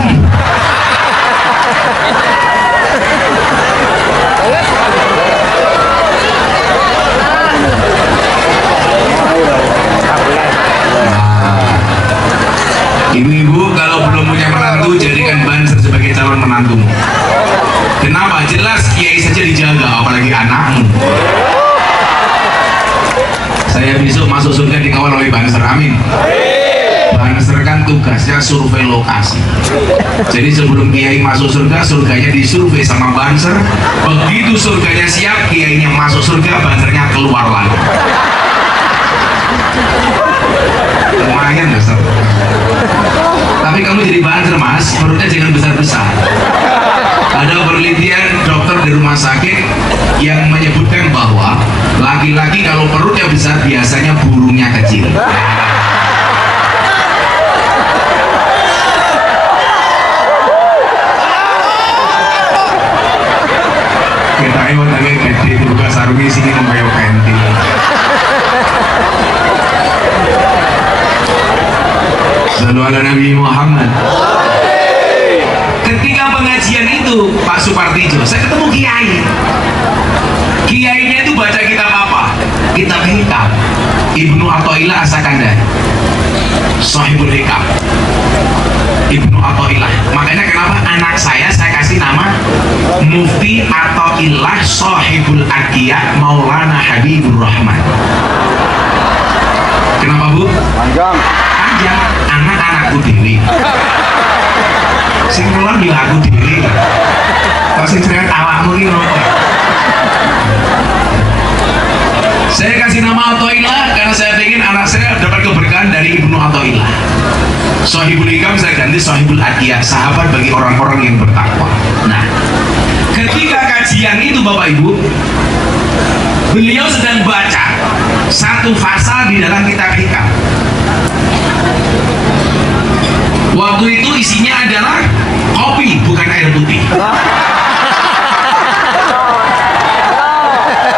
Ibu-ibu kalau belum punya menantu jadikan banser sebagai calon menantumu. Kenapa? Jelas kiai saja dijaga, apalagi anakmu. Saya besok masuk surga dikawal oleh banser, amin. Banser kan kan tugasnya survei lokasi. Jadi sebelum kiai masuk surga, surganya disurvei sama banser. Begitu surganya siap, kiainya masuk surga, bansernya keluar lagi. Lumayan besar. Tapi kamu jadi banser mas, perutnya jangan besar-besar. Ada penelitian dokter di rumah sakit yang menyebutkan bahwa laki-laki kalau perutnya besar biasanya burungnya kecil. Kita emang lagi gede buka sarungi sini membayar pentil. Sallu ala Nabi Muhammad. Ketika pengajian itu Pak Supartijo, saya ketemu kiai. Kiainya itu baca kitab apa? Kitab Hikam, Ibnu Athaillah As-Sakandari, Shahibul Hikam, Ibnu Athaillah. Makanya kenapa anak saya kasih nama Mufti Athaillah Shahibul Aqiyah Maulana Habibur Rahman. Kenapa Bu? Panjang. Anak-anakku dewi. Sing mulon ya aku dewi. Kok sing cerewet awakmu iki ngopo? Saya kasih nama Athaillah karena saya ingin anak saya dapat keberkahan dari Ibnu Athaillah. Shahibul Hikam saya ganti Shahibul Aqiyah, sahabat bagi orang-orang yang bertakwa. Nah, ketika kajian itu Bapak Ibu, beliau sedang baca satu pasal di dalam kitab Hikam. Waktu itu isinya adalah kopi, bukan air putih.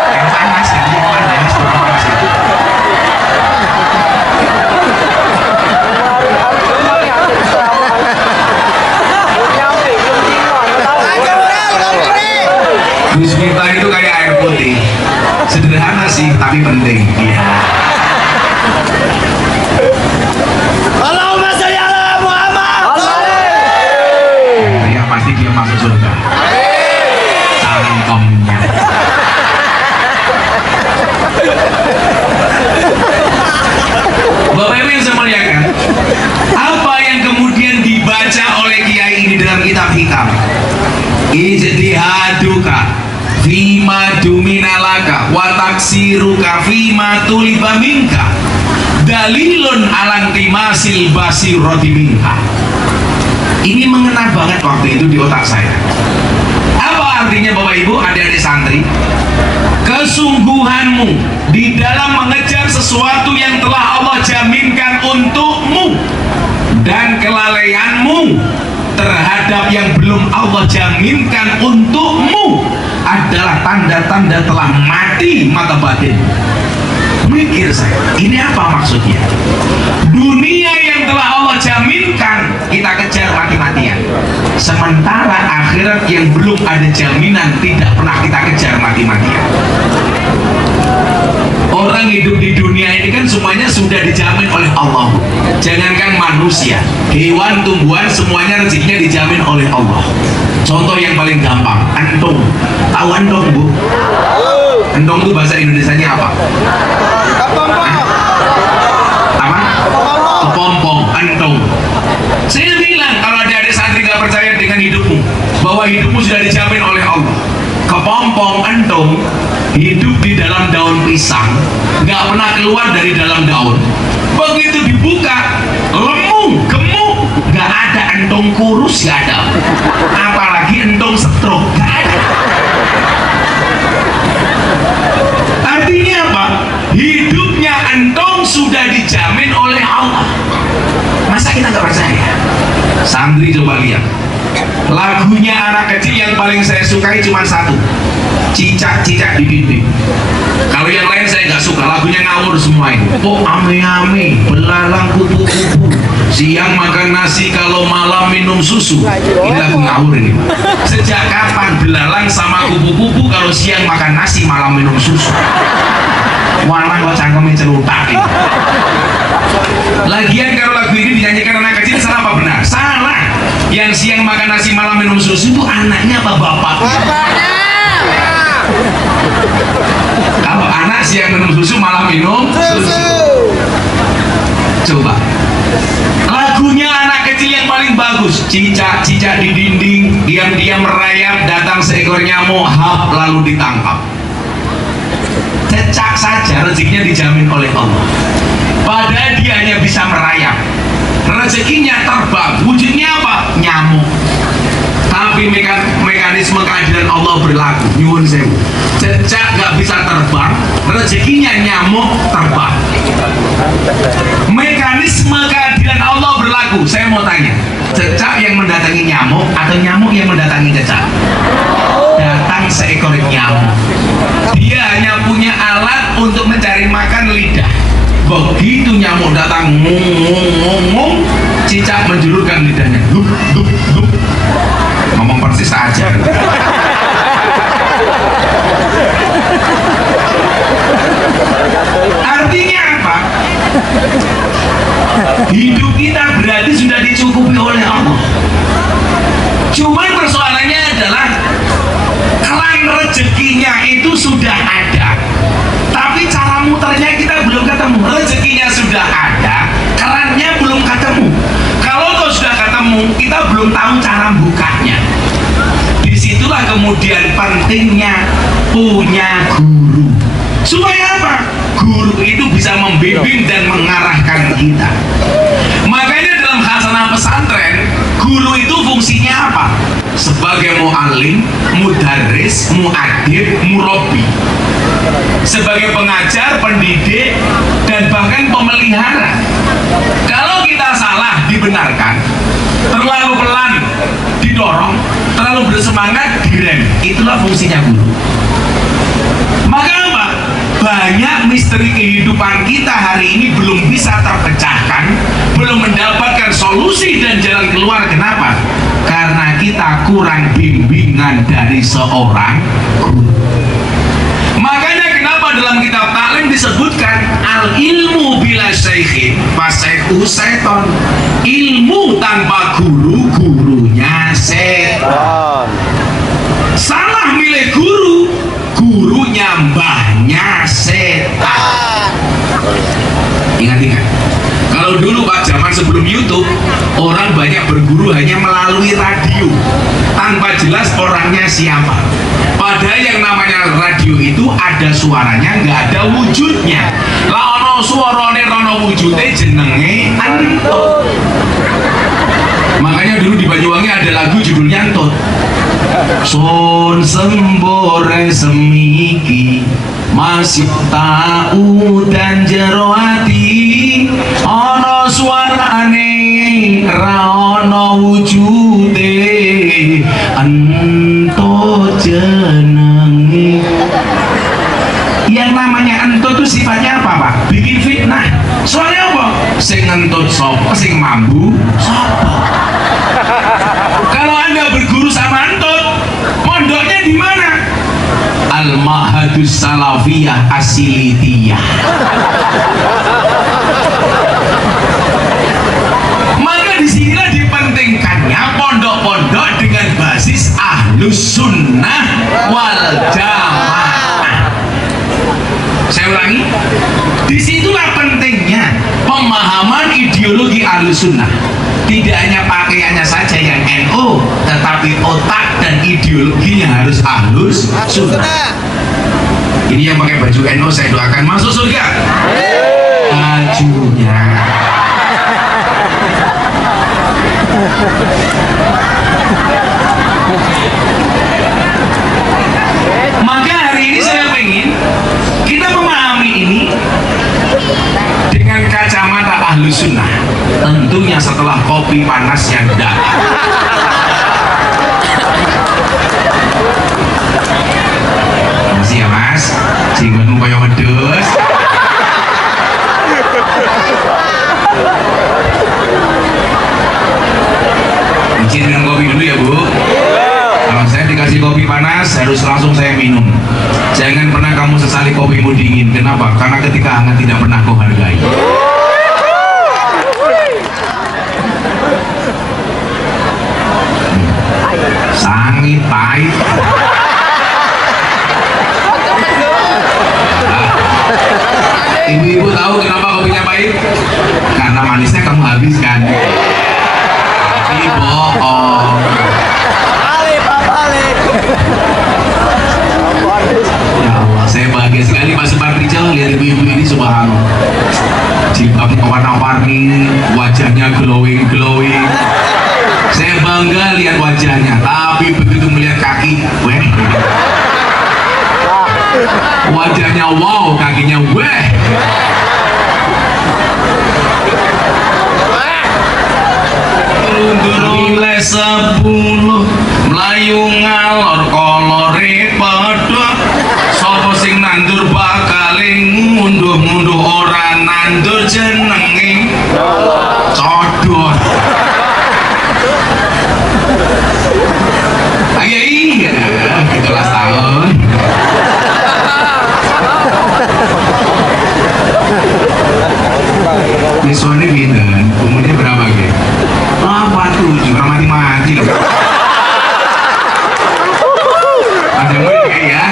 Yang panas, yang panas, panas itu. Gus Miftah itu kayak air putih, sederhana sih, tapi penting. Iya. Pasti dia masuk surga. Cangkemnya. Bapak Ibu yang saya muliakan, apa yang kemudian dibaca oleh kiai ini dalam kitab Hikam? Ijtihaduka fima duminalaka wa taksiruka fima tuliba minka dalilun alantimasil basirati minka. Ini mengena banget waktu itu di otak saya. Apa artinya Bapak Ibu, adik-adik santri? Kesungguhanmu di dalam mengejar sesuatu yang telah Allah jaminkan untukmu dan kelalaianmu terhadap yang belum Allah jaminkan untukmu adalah tanda-tanda telah mati mata batin. Mikir saya, ini apa maksudnya? Dunia yang telah Allah jaminkan kita kejar mati-matian, sementara akhirat yang belum ada jaminan tidak pernah kita kejar mati-matian. Orang hidup di dunia ini kan semuanya sudah dijamin oleh Allah. Jangankan manusia, hewan, tumbuhan, semuanya rezekinya dijamin oleh Allah. Contoh yang paling gampang, entung. Tahu entung Bu? Entung itu bahasa Indonesianya apa? Apa? Kepompong, entung. Saya bilang kalau ada adik santri nggak percaya dengan hidupmu, bahwa hidupmu sudah dijamin oleh Allah. Kepompong, entung, hidup di dalam daun pisang, nggak pernah keluar dari dalam daun. Begitu dibuka, lemu, gemuk, nggak ada entung kurus, nggak ada. Apalagi entung stroke, nggak ada. Artinya apa? Hidupnya entung sudah dijamin oleh Allah. Masa kita nggak percaya? Santri coba lihat. Lagunya anak kecil yang paling saya sukai cuma satu, Cicak-cicak di dinding. Kalau yang lain saya nggak suka, lagunya ngawur semua itu. Oh ame-ame, belalang kupu-kupu, siang makan nasi, kalau malam minum susu. Ini lagu ngawur ini. Sejak kapan belalang sama kupu-kupu kalau siang makan nasi, malam minum susu? Warna kok cangkemnya celutak ini. Lagian kalau lagu ini dinyanyikan anak kecil, salah apa benar? Salah. Yang siang makan nasi, malam minum susu itu anaknya apa bapaknya? Kalau anak siang minum susu, malam minum susu. Coba. lagunya anak kecil yang paling bagus. Cicak-cicak di dinding, diam-diam merayap, datang seekor nyamuk, hap, lalu ditangkap. Cecak saja rezekinya dijamin oleh Allah. Padahal dia hanya bisa merayap, rezekinya terbang. Wujudnya apa? Nyamuk. Tapi mekanisme keadilan Allah berlaku. Nyuwun sewu, cecak gak bisa terbang, rezekinya nyamuk terbang. Mekanisme keadilan Allah berlaku. Saya mau tanya, cecak yang mendatangi nyamuk atau nyamuk yang mendatangi cecak? Datang seekor nyamuk. Dia hanya punya alat untuk mencari makan, lidah. Begitu nyamuk datang, ngomong, cicak menjulurkan lidahnya, hup, hup, hup. Ngomong persis aja. Artinya apa? Hidup kita berarti sudah dicukupi oleh Allah. Cuman persoalannya adalah kelan rezekinya itu sudah ada, tapi cara muternya kita belum ketemu. Rezekinya sudah ada, kerannya belum ketemu. Kalau kau sudah ketemu, kita belum tahu cara bukanya. Disitulah kemudian pentingnya punya guru. Supaya apa? Guru itu bisa membimbing dan mengarahkan kita. Makanya dalam khasanah pesantren, guru itu fungsinya apa? Sebagai mu'alim, mudarris, mu'adib, murabbi. Sebagai pengajar, pendidik, dan bahkan pemelihara. Kalau kita salah dibenarkan, terlalu pelan didorong, terlalu bersemangat direm. Itulah fungsinya guru. Maka apa? Banyak misteri kehidupan kita hari ini belum bisa terpecahkan, belum mendapatkan solusi dan jalan keluar. Kenapa? Karena kita kurang bimbingan dari seorang guru. Makanya kenapa dalam kitab taklim disebutkan al ilmu bila syekhin fasaihu seton. Ilmu tanpa guru, gurunya setan. Salah milih guru, gurunya mbahnya setan. Ingat-ingat, kalau dulu Pak, zaman sebelum YouTube, orang banyak berguru hanya melalui radio, tanpa jelas orangnya siapa. Padahal yang namanya radio itu ada suaranya, nggak ada wujudnya. Lah ono suarane rono wujudnya, jenenge Antut. Makanya dulu di Banyuwangi ada lagu judulnya Antut. Sun sembore semiki masih tahu dan jero hati, ono suarane ra ono wujude, entut jenenge. Yang namanya entut itu sifatnya apa, Pak? Bikin fitnah. Soalnya apa? Sing entut sopo, sing mambu sopo. Kalau Anda berguru sama entut, mondoknya di mana? Al-Ma'hadus Salafiyah Asilitiyah. Maka disinilah dipentingkannya pondok-pondok dengan basis Ahlus Sunnah wal Jamaah. Saya ulangi, disitulah pentingnya pemahaman ideologi Ahlus Sunnah. Tidak hanya pakaiannya saja yang NU, tetapi otak dan ideologinya harus Ahlus Sunnah. Ini yang pakai baju NU saya doakan masuk surga. Bajunya. Maka hari ini saya ingin kita memahami ini dengan kacamata Ahlus Sunnah. Tentunya setelah kopi panas yang datang. Masih ya Mas, singgunmu kayak wedus. Izin minum kopi dulu ya Bu. Kalau saya dikasih kopi panas harus langsung saya minum. Jangan pernah kamu sesali kopimu dingin. Kenapa? Karena ketika hangat tidak pernah kau hargai. Sangit pahit. Ibu-ibu tahu kenapa kopinya pahit? Karena manisnya kamu habiskan. bohong. Ya Allah, saya bahagia sekali Pak Supartijo lihat ibu-ibu ini, subhanallah. Jilbabnya warna-warni, wajahnya glowing. Saya bangga lihat wajahnya, tapi begitu melihat kaki, weh. Wajahnya wow, kakinya weh. Nilai 10 melayu ngalor kolore padha, sapa sing nandur bakaling munduh ora nandur jenenge codot. Iya, 17 tahun. Misalnya gitu, umurnya berapa gitu? 47, orang mati-mati loh. Ada mulai kayak ya.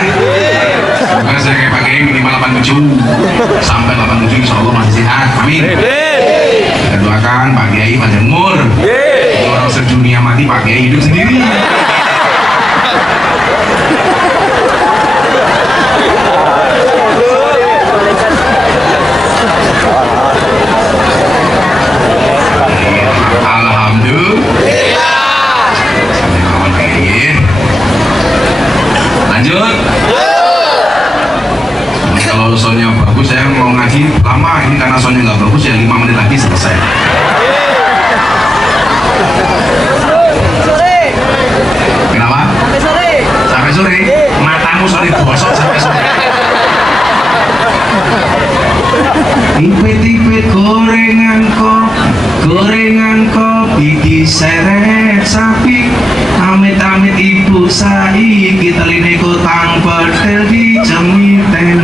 Semoga saya kayak pakai minimal 87 sampai 87, insya Allah masih sehat. Amin. Kita doakan Pak Kiai panjang umur. Orang sedunia mati, Pak Kiai hidup sendiri. Lanjut. Ini kalau soundnya bagus saya mau ngaji lama, ini karena soundnya nggak bagus ya 5 menit lagi selesai. Kenapa? Sampai sore. Matamu sore bosok sampai sore. Tipit-tipit gorengan kopi diseret sapi, amit-amit ibu saiki teline kutang pedel dicemiten.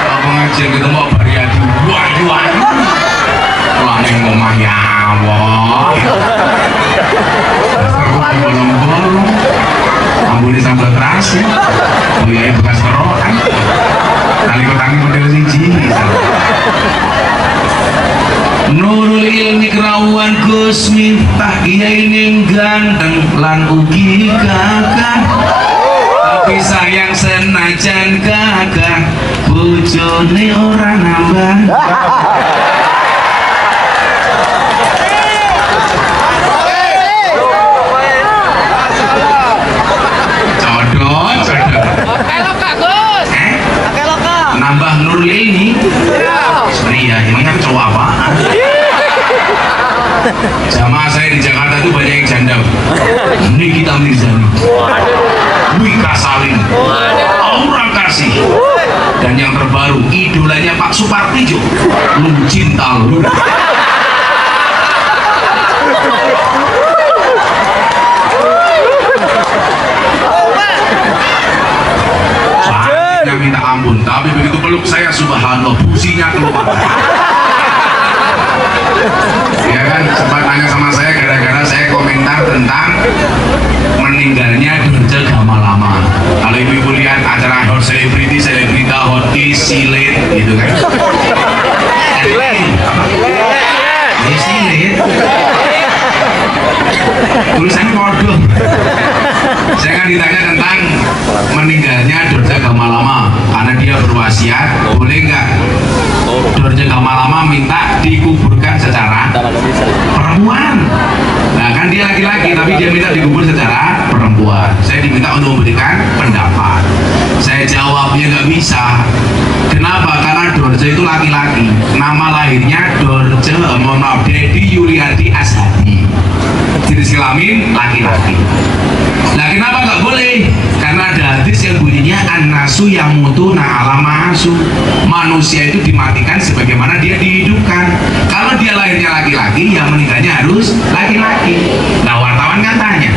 Apa pengajian kita mau bariadi wah pulang yang ngomah ya Allah. Bolong-bolong ambune sambal terasi buyai bekas kerokan kali kotangi model siji. Nurul ilmi kerawan Gus Miftah kiai ning ganteng lan ugi gagah, tapi sayang senajan gagah bojone ora nambah. Codot. Nambah Nurul ilmi. Iya, emangnya cowok apaan? Jamaah saya di Jakarta itu banyak yang janda. Nikita Mirzani, Wika Salim, Aura Kasih, dan yang terbaru idolanya Pak Supartijo, Lu Cinta Lu. Saya minta ampun, tapi begitu peluk saya subhanallah businya keluar. Ya kan, sempat tanya sama saya gara-gara saya komentar tentang meninggalnya Dorce Gamalama. Kalau ibu-ibu lihat acara hot celebrity, hot silet gitu kan. Silet. Tulisannya bodoh. Saya kan ditanya tentang meninggalnya Dorce Gamalama karena dia berwasiat, boleh nggak Dorce Gamalama minta dikuburkan secara perempuan? Nah kan dia laki-laki tapi dia minta dikubur secara perempuan. Saya diminta untuk memberikan pendapat. Saya jawabnya nggak bisa. Kenapa? Karena Dorce itu laki-laki. Nama lahirnya Dorce, mohon maaf, Dedi Yuliarti Ashadi. Jenis kelamin laki-laki. Nah kenapa nggak boleh? Karena ada hadis yang bunyinya an-nasu yang mutu na'ala ma'asu. Manusia itu dimatikan sebagaimana dia dihidupkan. Kalau dia lahirnya laki-laki, yang meninggalnya harus laki-laki. Nah wartawan kan tanya,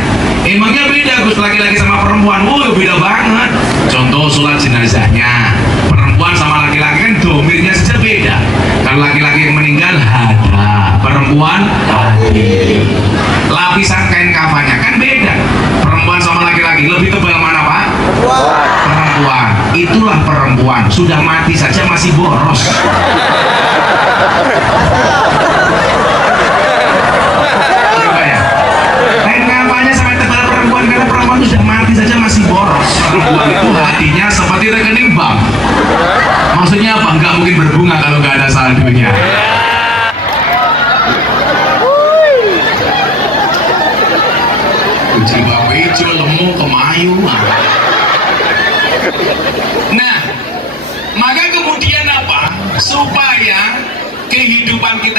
emangnya beda Gus laki-laki sama perempuan? Oh beda banget. Contoh sholat jenazahnya, perempuan sama laki-laki kan domirnya saja beda. Kalau laki-laki yang meninggal hada, perempuan hadir. Lapisan kain kafannya kan beda. Perempuan sama laki-laki lebih tebal mana Pak? Perempuan. Itulah perempuan. Sudah mati saja masih boros.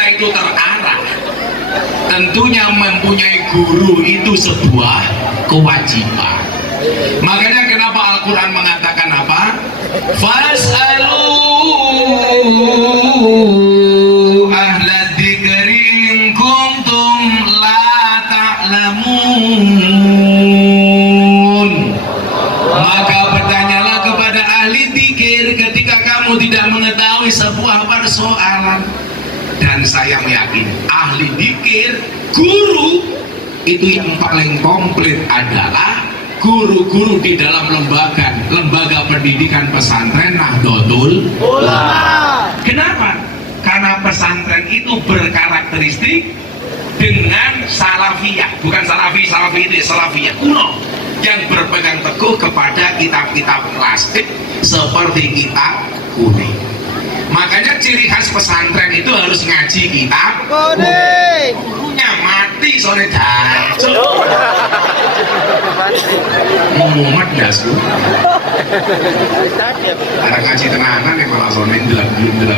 kita itu terarah, tentunya mempunyai guru itu sebuah kewajiban. Makanya kenapa Al-Quran mengatakan apa? Fas'alu ahla dzikri in kuntum la ta'lamun. Maka bertanyalah kepada ahli dzikir ketika kamu tidak mengetahui sebuah persoalan. Dan saya meyakini ahli dzikir, guru itu yang paling komplit adalah guru-guru di dalam lembaga pendidikan pesantren Nahdlatul Ulama. Kenapa? Karena pesantren itu berkarakteristik dengan salafiyah, bukan salafi itu salafiyah kuno, yang berpegang teguh kepada kitab-kitab klasik seperti kitab kuning. Makanya ciri khas pesantren itu harus ngaji kitab kuning. Gurunya mati sore jancuk. Mumet das bu. Ada ngaji tenanan yang malah sore ndelak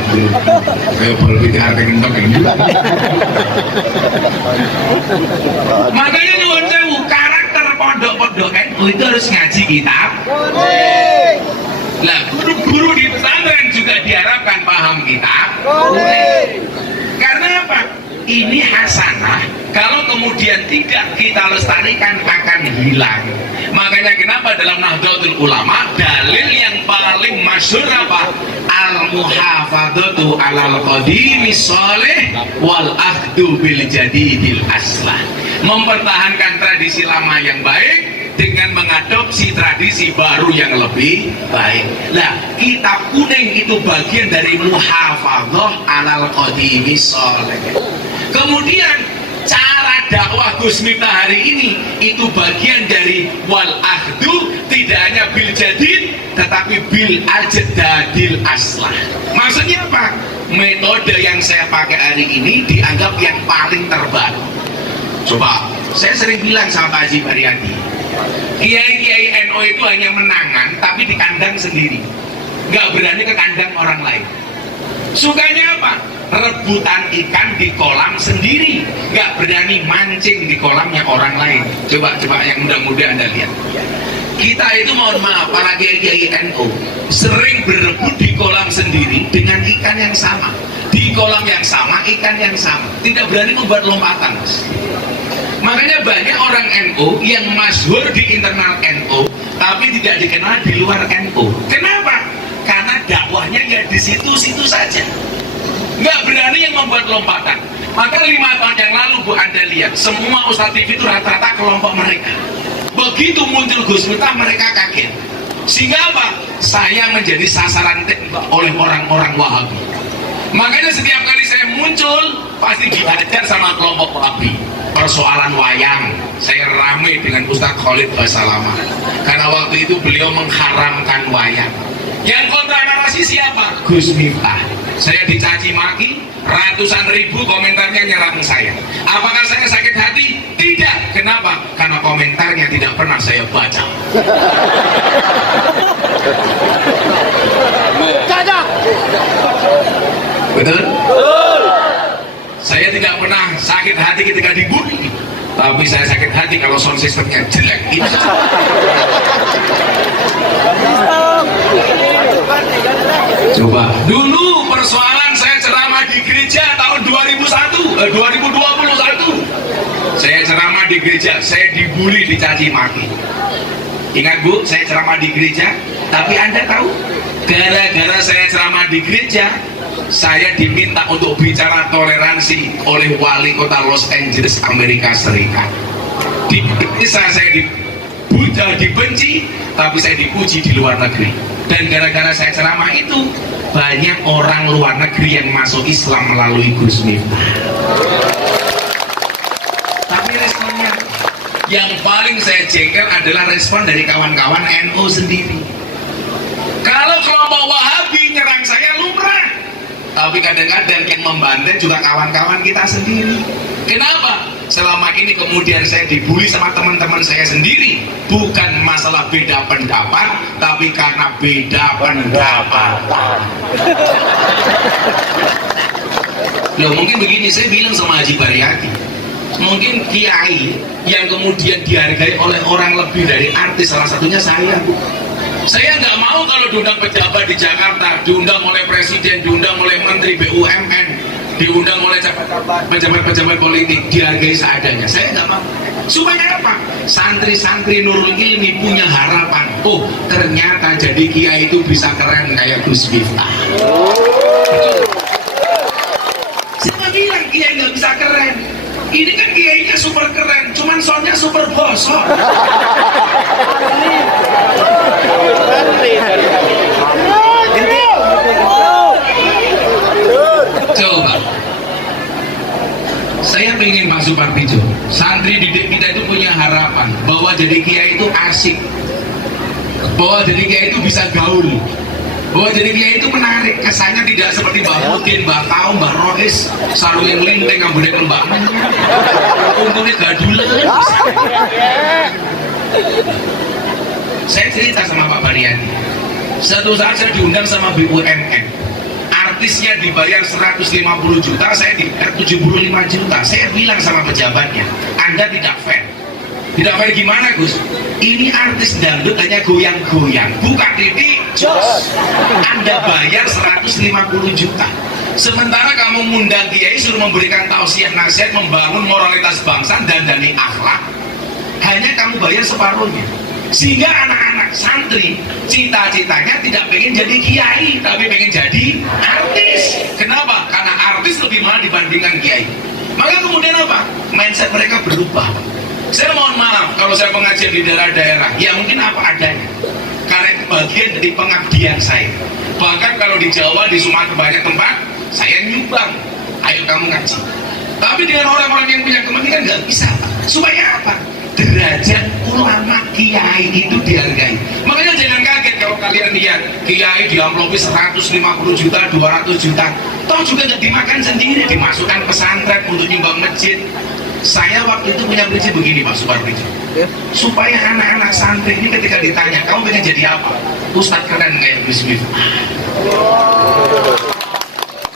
belum. Kayak baru bicara pengen ini. Makanya nyuwun sewu, karakter pondok-pondok NU itu harus ngaji kitab kuning. Lah guru-guru di pesantren juga diharapkan paham kitab kuning. Karena apa? Ini hasanah. Kalau kemudian tidak kita lestarikan akan hilang. Makanya kenapa dalam Nahdlatul Ulama dalil yang paling masyhur apa? Al-muhafadzatu 'alal qadimis shalih wal akhdu bil jadidil aslah. Mempertahankan tradisi lama yang baik dengan mengadopsi tradisi baru yang lebih baik. Nah, kitab kuning itu bagian dari muhafadzah 'alal qadimis shalih. Kemudian cara dakwah Gus Miftah hari ini itu bagian dari wal akhdu, tidak hanya bil jadid tetapi bil ajdadil aslah. Maksudnya apa? Metode yang saya pakai hari ini dianggap yang paling terbaru. Coba, saya sering bilang sama Pak Haji Baryadi, kiai-kiai NU itu hanya menangan tapi di kandang sendiri, nggak berani ke kandang orang lain. Sukanya apa? Rebutan ikan di kolam sendiri, nggak berani mancing di kolamnya orang lain. Coba yang muda-muda Anda lihat. Kita itu mohon maaf, para kiai-kiai NU sering berebut di kolam sendiri dengan ikan yang sama, di kolam yang sama, ikan yang sama, tidak berani membuat lompatan. Makanya banyak orang NU yang masyhur di internal NU tapi tidak dikenal di luar NU. Kenapa? Karena dakwahnya ya di situ-situ saja, nggak berani yang membuat lompatan. Maka 5 tahun yang lalu Bu Anda lihat, semua Ustadz TV itu rata-rata kelompok mereka. Begitu muncul Gus Miftah mereka kaget. Sehingga apa? Saya menjadi sasaran tembak oleh orang-orang Wahabi. Makanya setiap kali saya muncul pasti dihajar sama kelompok Wahabi. Persoalan wayang, saya ramai dengan Ustadz Khalid Basalamah karena waktu itu beliau mengharamkan wayang. Yang kontra narasi siapa? Gus Miftah. Saya dicaci maki, ratusan ribu komentarnya nyerang saya. Apakah saya sakit hati? Tidak. Kenapa? Karena komentarnya tidak pernah saya baca. Betul? Saya tidak pernah sakit hati ketika dibully, tapi saya sakit hati kalau sound systemnya jelek. Itu coba dulu persoalan saya ceramah di gereja tahun 2021 saya ceramah di gereja, saya dibully, dicaci maki. Ingat Bu, saya ceramah di gereja, tapi Anda tahu gara-gara saya ceramah di gereja saya diminta untuk bicara toleransi oleh wali kota Los Angeles, Amerika Serikat. Di desa saya dibenci, tapi saya dipuji di luar negeri. Dan gara-gara saya ceramah itu, banyak orang luar negeri yang masuk Islam melalui Gus Miftah. Tapi responnya, yang paling saya jengkel adalah respon dari kawan-kawan NU sendiri. Kalau kelompok Wahabi nyerang saya lumrah, tapi kadang-kadang yang membantai juga kawan-kawan kita sendiri. Kenapa? Selama ini kemudian saya dibully sama teman-teman saya sendiri, bukan masalah beda pendapat, tapi karena beda pendapatan. Loh, mungkin begini, saya bilang sama Haji Baryadi, mungkin kiai yang kemudian dihargai oleh orang lebih dari artis, salah satunya saya. Saya nggak mau kalau diundang pejabat di Jakarta, diundang oleh presiden, diundang oleh menteri BUMN, diundang oleh pejabat-pejabat politik, dihargai seadanya. Saya nggak mau. Supaya apa? Santri-santri Nurul Ilmi punya harapan. Oh, ternyata jadi kiai itu bisa keren kayak Gus Miftah. Siapa bilang kiai nggak bisa keren? Ini kan kiainya super keren, cuman soundnya super bosok. Coba, saya ingin Pak Supartijo, santri didik kita itu punya harapan bahwa jadi kiai itu asik, bahwa jadi kiai itu bisa gaul, bahwa jadi kiai itu menarik, kesannya tidak seperti Mbak Mudin, Mbak Kaum, Mbak Rois, sarung yang linteng, ngambilin Mbak Men, untungnya gadulan. Saya cerita sama Pak Baryadi, satu saat saya diundang sama BUMN, artisnya dibayar 150 juta, saya dibayar 75 juta. Saya bilang sama pejabatnya, Anda tidak fair. Tidak fair gimana, Gus? Ini artis dangdut hanya goyang-goyang, bukan titik jos. Anda bayar 150 juta. Sementara kamu mengundang kiai suruh memberikan tausiah nasihat, membangun moralitas bangsa dan dari akhlak, hanya kamu bayar separuhnya. Sehingga anak-anak santri cita-citanya tidak pengen jadi kiai, tapi pengen jadi artis. Kenapa? Karena artis lebih mahal dibandingkan kiai. Maka kemudian apa? Mindset mereka berubah. Saya mohon maaf kalau saya pengajian di daerah-daerah, ya mungkin apa adanya, karena itu bagian dari pengabdian saya. Bahkan kalau di Jawa, di Sumatera banyak tempat, saya nyumbang, ayo kamu ngaji. Tapi dengan orang-orang yang punya kepentingan nggak bisa. Supaya apa? Derajat ulama kiai itu dihargai. Makanya jangan kaget kalau kalian lihat kiai diamplopi 150 juta, 200 juta, toh juga nggak dimakan sendiri, dimasukkan pesantren untuk nyumbang masjid. Saya waktu itu punya prinsip begini, Pak Supartijo, supaya anak-anak santri ini ketika ditanya, kamu pengen jadi apa? Ustadz keren kayak Gus Miftah.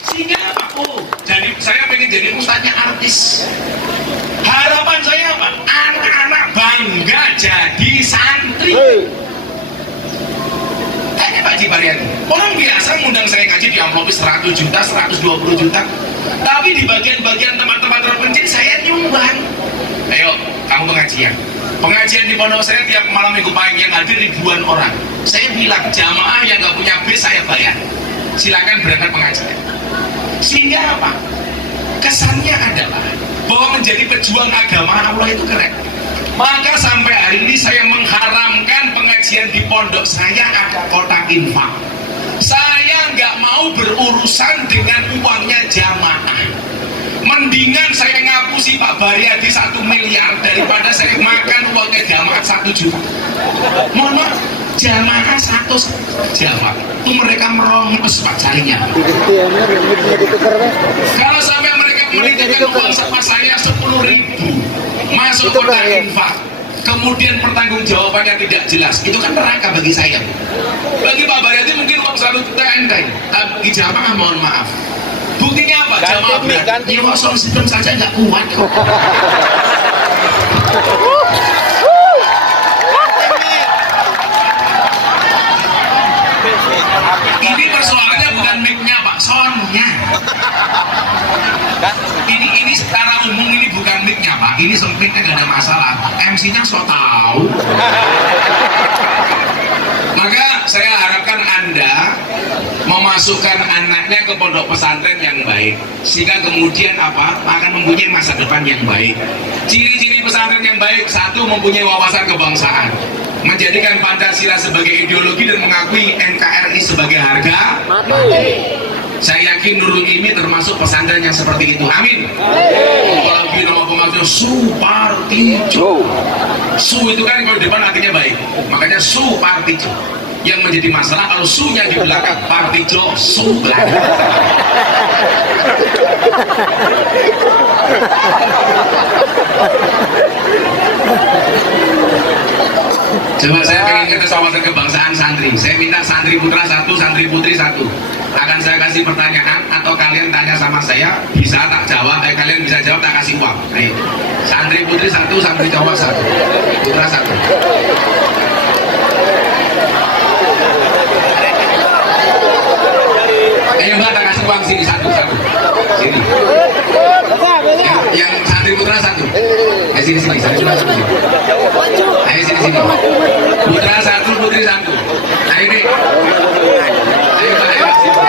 Sehingga apa? Oh, jadi saya pengen jadi ustadznya artis. Harapan saya apa? Anak-anak bangga jadi santri. Tanya Pak Haji Baryadi, orang biasa ngundang saya ngaji di amplopi 100 juta, 120 juta, tapi di bagian-bagian tempat-tempat terpencil saya nyumbang. Ayo, kamu pengajian di pondok saya tiap malam minggu pagi yang hadir ribuan orang. Saya bilang, jamaah yang gak punya bis saya bayar, silakan berangkat pengajian. Sehingga apa? Kesannya adalah bahwa menjadi pejuang agama Allah itu keren. Maka sampai hari ini saya mengharamkan pengajian di pondok saya ada kotak infak. Saya nggak mau berurusan dengan uangnya jamaah. Mendingan saya ngapusi Pak Baryadi 1 miliar daripada saya makan uangnya jamaah 1 juta. Mohon maaf, jamaah 1 jamaah itu mereka merongos Pak carinya. Kalau sampai mereka menitipkan uang sama saya 10.000 masuk kotak infak, kemudian pertanggungjawabannya tidak jelas, itu kan neraka bagi saya. Bagi Pak Baryadi mungkin uang 1 juta enteng, tapi jamaah mohon maaf. Buktinya apa? Jamaah berat nyewa sound system saja nggak kuat kok. Ini persoalannya bukan mic-nya Pak, soundnya. Ini secara umum ini bukan mic-nya Pak, ini sempitnya nggak ada masalah. MC-nya so tahu. Maka saya harapkan Anda memasukkan anaknya ke pondok pesantren yang baik, sehingga kemudian apa akan mempunyai masa depan yang baik. Ciri-ciri pesantren yang baik: 1, mempunyai wawasan kebangsaan, menjadikan Pancasila sebagai ideologi dan mengakui NKRI sebagai harga mati. Saya yakin Nurul Ilmi termasuk pesantren yang seperti itu. Amin. Apalagi nama pengajian Supartijo. Su itu kan kalau di depan artinya baik, makanya Supartijo. Yang menjadi masalah kalau su-nya di belakang, Partijo, su belakang. Coba saya pengen ngetes wawasan kebangsaan santri. Saya minta santri putra 1, santri putri 1. Akan saya kasih pertanyaan atau kalian kalian tanya sama saya, bisa tak jawab, kalian bisa jawab tak kasih uang. Ayo. Santri putri satu, santri cowok satu, putra satu. Mbak tak kasih uang sini satu. Sini. Yang santri putra satu. Sini santri putra satu. Ayo sini. Putra satu, putri satu. Ayo deh. Ayo Mbak, ayo. Sini.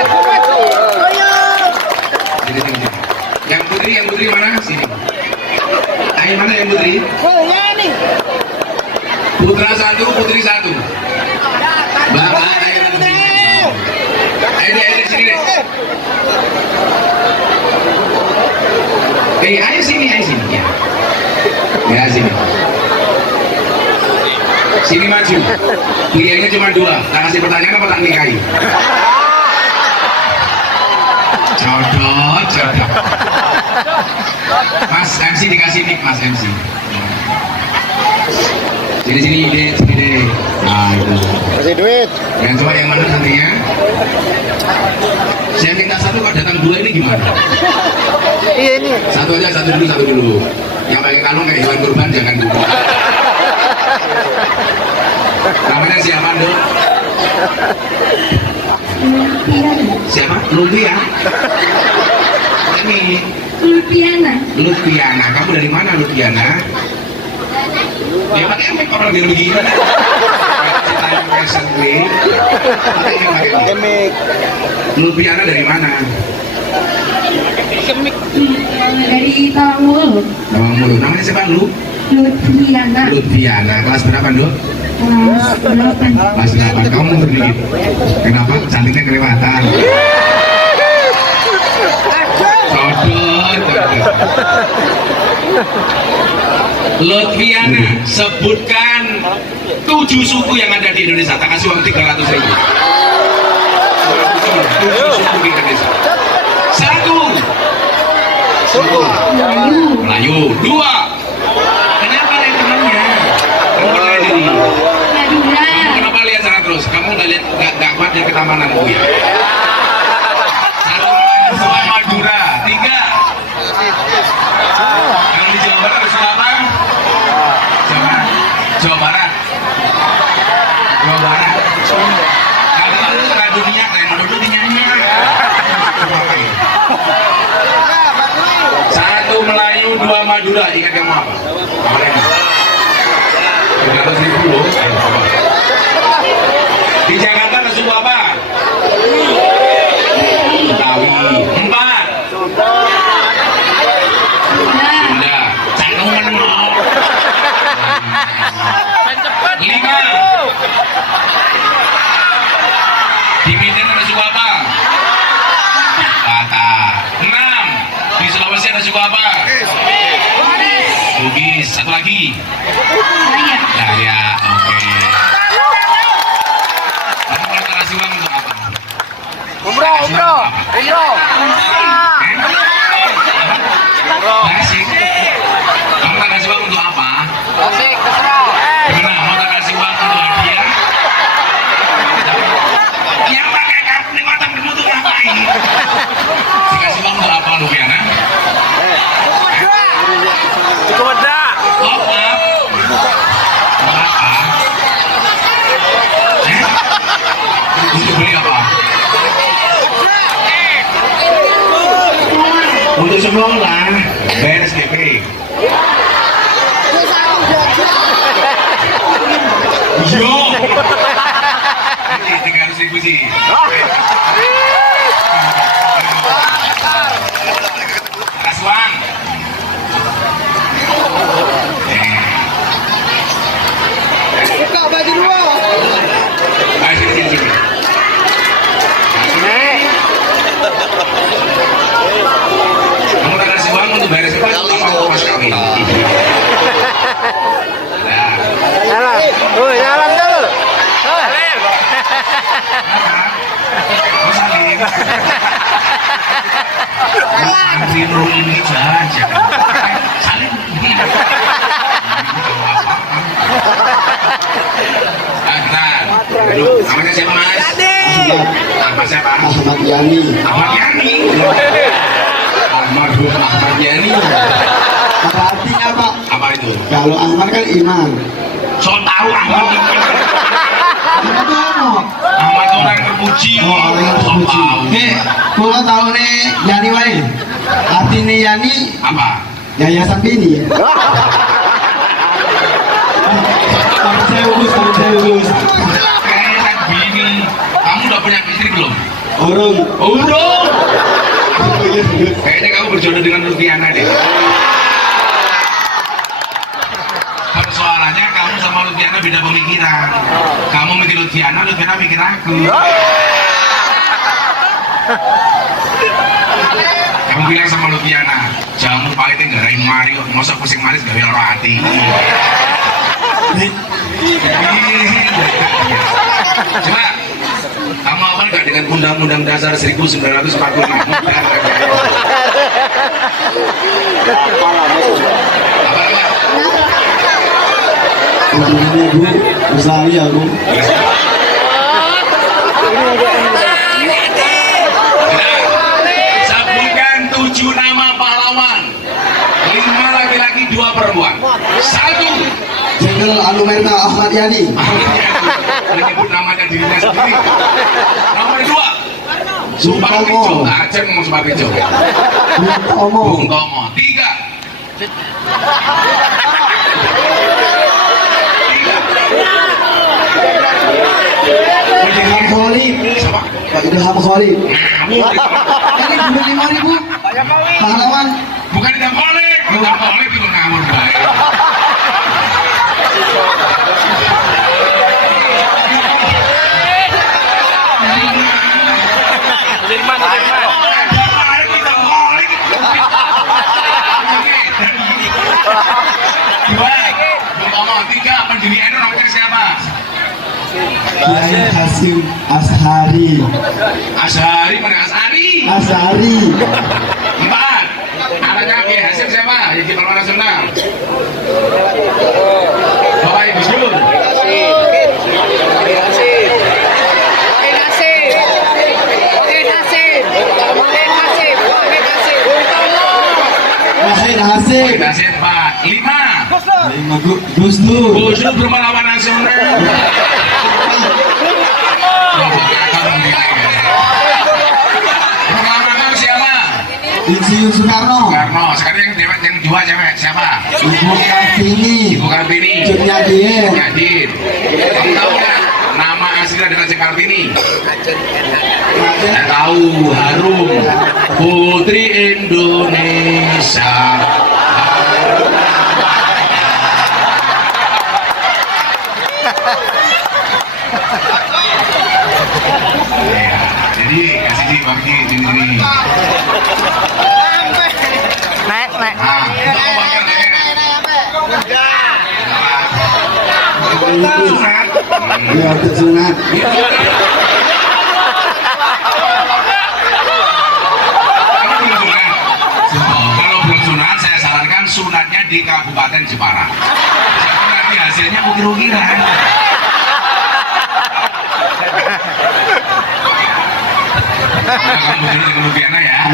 Yang putri mana? Sini. Ayo mana yang putri? Putra satu, putri satu. Bapak, ayo deh, sini deh. Ayo sini. Ya sini. Sini maju. Pilihannya cuma dua. Tak kasih pertanyaan apa tak nikahi? Jodoh. Mas MC dikasih mic, Mas MC. Sini deh. Nah itu. Kasih duit. Yang coba yang mana nantinya? Saya minta satu, kok datang dua ini gimana? Iya ini. Satu dulu. Yang pakai kalung kayak hewan kurban jangan dulu. Namanya siapa, Dok? Siapa? Lumpia. Ini Lutfiana. Kamu dari mana, Lutfiana? Ya pakai mic orang begini. Tanya present nih. Pakai mic. Lutfiana dari mana? Dari Tawangmulu. Namanya siapa, Lu? Lutfiana. Kelas berapa, Dok? Kelas 8. Kelas 8. Kamu mundur dikit. Kenapa? Cantiknya kelewatan. Lutfiana, sebutkan 7 suku yang ada di Indonesia. Tak kasih uang 300.000. 7 suku di Indonesia. 1. Suku Melayu. 2. Kenapa ada temannya? Kamu percaya diri. Kamu kenapa lihat sana terus? Kamu nggak kuat di ketamanan Bu ya? 1. Madura. 3. Kalau di Jawa Barat harus apa? Jawa Barat. Kalau secara dunia kayak menurut dinyanyi. 1 Melayu, 2 Madura. Ingat kamu apa? Apa ini? 300.000 loh. Di Jakarta ada suku apa? Betawi. 4. Sunda. Canggung menengok. 5. Di Medan ada suku apa? Batak. 6. Di Sulawesi ada suku apa? Bugis. 1 lagi. Dayak. Oke. Kamu kalau tak kasih uang untuk apa? Umroh. Asik. Kamu tak kasih uang untuk apa? Asik, terserah. Gimana? Mau tak kasih uang untuk hadiah? Yang pakai kartu nih matang bermutu ngapain? Dikasih uang untuk apa, Lupiana? Cukup ada. Top up. Apa? Untuk beli apa? Untuk sekolah, bayar SPP. Yo. Ini 300.000 sih. Kasih uang. Buka baju dua. Ayo sini. Kamu tak kasih uang untuk bayar SPP atau mas kami? Jalan dulu. Mau saling. Antri dulu ini saja. Saling. Namanya siapa, Mas? Ahmad siapa? Ahmad Yani. Ahmad Yani. Almarhum Ahmad Yani. Apa artinya Pak? Apa itu? Kalau Ahmad kan iman. So tahu Ahmad. Ahmad itu apa? Ahmad itu orang terpuji. Oh, orang yang So terpuji. tahu. Kalau tahu nih Yani wae. Artinya Yani Apa? Yayasan Bini. Saya urus. Kayak bini. Kamu udah punya istri belum? Orang. Udah. Kayaknya kamu berjodoh dengan Lutfiana deh. Persoalannya kamu sama Lutfiana beda pemikiran. Kamu mikir Lutfiana mikir aku. Kamu bilang sama Lutfiana, jamu pahit yang garain Mario, masa pusing manis gak ada hati. Coba, kamu apa gak dengan Undang-Undang Dasar 1945? Apa? Ujungnya Bu, Australia Bu. Sebutkan 7 nama pahlawan, 5 laki-laki 2 perempuan. 1. Jenderal Anumerta Ahmad Yani. Menyebut namanya dirinya sendiri. Nomor 2. Supartijo. Aceh ngomong Supartijo. Bung Tomo. 3. Ilham Khalid. Pak Ilham Khalid. Ini cuma 5.000 pahlawan. Bukan tidak boleh. Tidak boleh itu ngawur baik. Tiga, pendiri NU namanya siapa? Kiai Hasim Ashari. Ashari, mana Ashari? Ashari. 4. Anaknya Kiai Hasim siapa? Yang Pahlawan Nasional. Bapak Ibu Dur. Wahid Hasim. Hasim 4. 5. Gus Dur. Gus Dur Pahlawan Nasional. Pahlawan siapa? Insinyur Soekarno. Soekarno. Sekarang yang 2 cewek siapa? Ibu Kartini. Ibu Kartini. Cut Nyadin. Nyadin. Kamu tahu nggak nama asli dari Cut Kartini? Saya tahu. Harum. Putri Indonesia. Ya, jadi kasih di bagi sini. Naik. Nah, untuk uangnya sunat. Ya, untuk sunat. Kalau belum sunat, saya sarankan sunatnya di Kabupaten Jepara. Nanti hasilnya ukir-ukiran. Kamu jadi Lutfiana ya.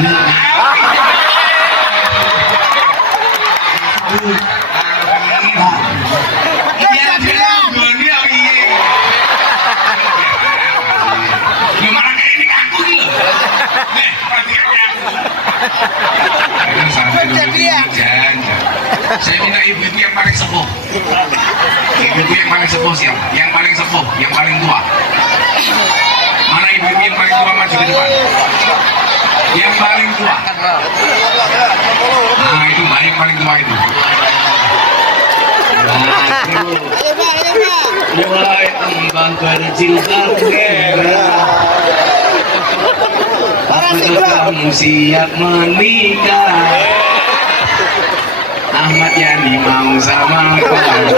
Gimana kayak ini aku gitu? Saya minta ibu-ibu yang paling sepuh. Ibu-ibu yang paling sepuh siapa? Yang paling sepuh, yang paling tua. Mana ibu-ibu yang paling tua maju ke depan? Yang paling tua. Nah itu mbak yang paling tua itu. Mulai embang kecil merah. Apakah kamu siap menikah? Ahmad Yani mau sama kamu.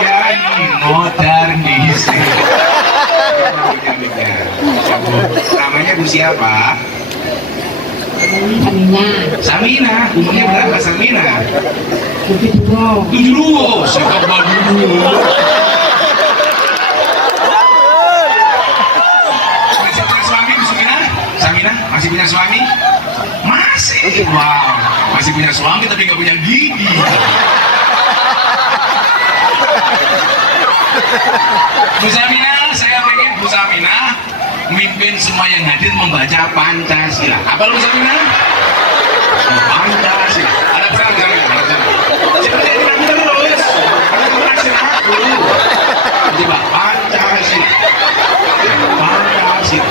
Yani modernis. Namanya Bu siapa? Samina. Umurnya berapa Samina? 72. Siapa dulu? suami? Masih. Wow, masih punya suami tapi nggak punya gigi. Bu Samina, saya pengen Bu Samina mimpin semua yang hadir membaca Pancasila. Apa Bu Samina? Pancasila. Ada perang jangan? Ada perang. Seperti ini terus. Pancasila dulu. Coba Pancasila. Pancasila.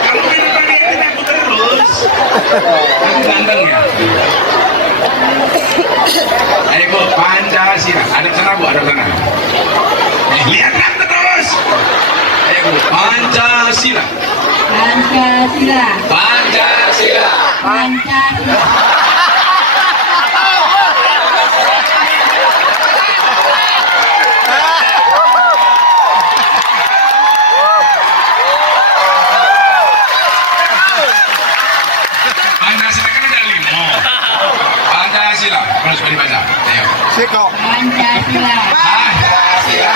Kalau minum tadi ini aku terus. Aku ganteng ya. Ayo Bu, Pancasila. Ada sana Bu, ada sana. Lihat kan terus. Ayo Bu, Pancasila. Pancasila. Pancasila. Pancasila. Pancasila kan ada 5. Pancasila. Terus dibaca. Ayo. Pancasila. Pancasila.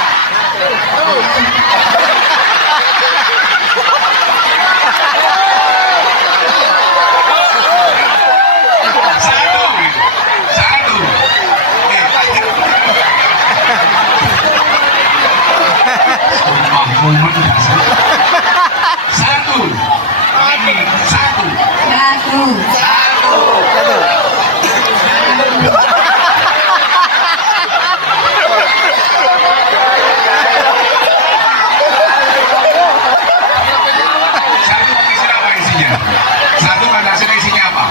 Satu. Satu. Sumpah, mumet. Satu. Satu. Satu. Satu Pancasila apa isinya? Satu Pancasila isinya apa?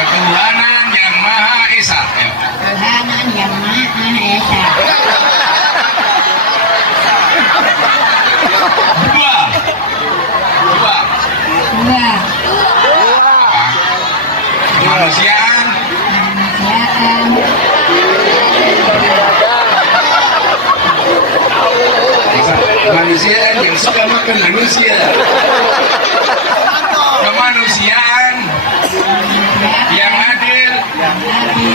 Ketuhanan yang Maha Esa. Ayo. Tuhanan yang Maha Esa. Dua. Dua. Dua. Apa? Kemanusiaan. Kemanusiaan. Kemanusiaan yang suka makan manusia. Kemanusiaan yang adil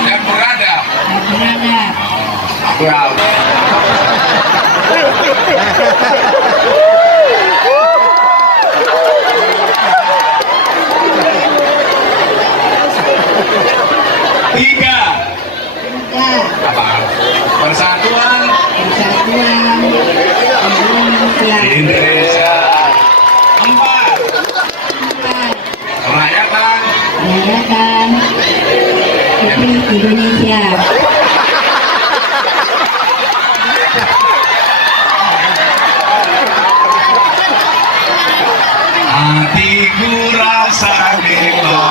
dan beradab. Beradab. Wow. Tiga. Tiga. Apa? Persatuan Persatuan Indonesia. Indonesia. Empat. Empat. Kerakyatan Rakyatan Republik Indonesia. hatiku rasa bela.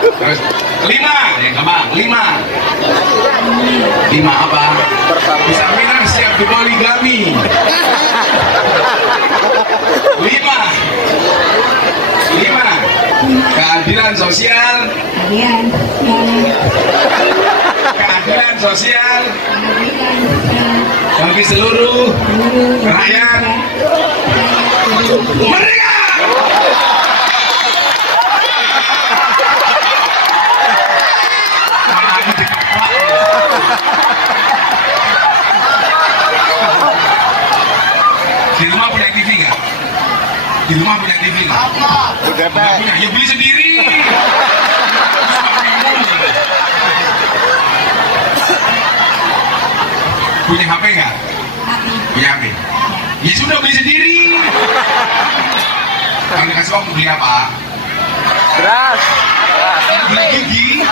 Terus lima, yang gampang. Lima. Lima apa? Bisa minang siap di poligami. Lima. Lima. Keadilan sosial. Keadilan Keadilan sosial sosial bagi seluruh rakyat. Merdeka! Di rumah punya TV nggak? Di rumah punya TV nggak? Nggak punya, ya beli sendiri. Punya HP nggak? Punya HP. Ya sudah beli sendiri. Kalau dikasih uang beli apa? Beras. Beli gigi.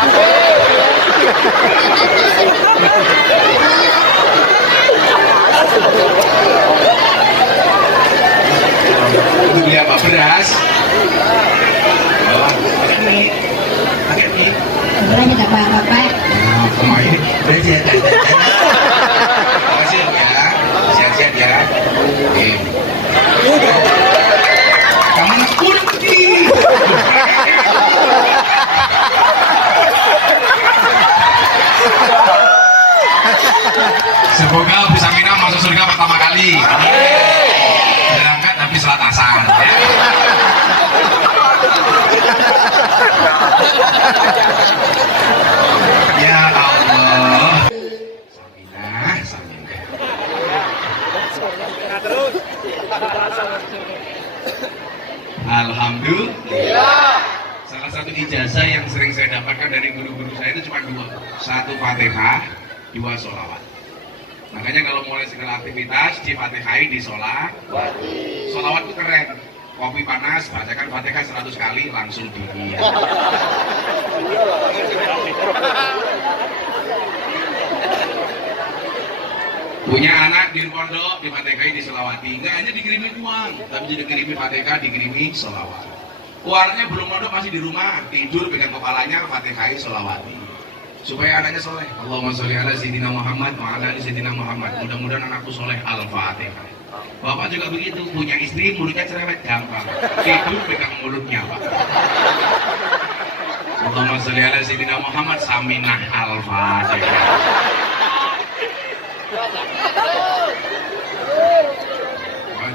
Itu beli apa? Beras. Oh, pakai mie. Pakai mie. Sebenarnya nggak apa-apa. Oh, ini beras ya. Makasih ya. Sehat-sehat ya. Oke. Kamu nak udah pergi. Semoga bisa Mina masuk surga pertama kali. Berangkat tapi sholat asar. satu ijazah yang sering saya dapatkan dari guru-guru saya itu cuma dua. Satu Fatihah, dua sholawat. Makanya kalau mulai segala aktivitas di Fatihah, di sholat, sholawat itu keren. Kopi panas, bacakan Fatihah 100 kali langsung dingin. Punya anak di pondok, di Fatihah, di sholawati. Enggak hanya dikirimi uang, tapi juga dikirimi Fatihah, dikirimi sholawat. Keluarnya belum pondok, masih di rumah, tidur pegang kepalanya Fatihah, sholawati. Supaya anaknya soleh. Allahumma sholli ala sayyidina Muhammad wa ala ali sayyidina Muhammad. Mudah-mudahan anakku soleh. Al-Fatihah. Bapak juga begitu, punya istri mulutnya cerewet, gampang. Tidur pegang mulutnya, Pak. Allahumma sholli ala sayyidina Muhammad. Saminah. Al-Fatihah.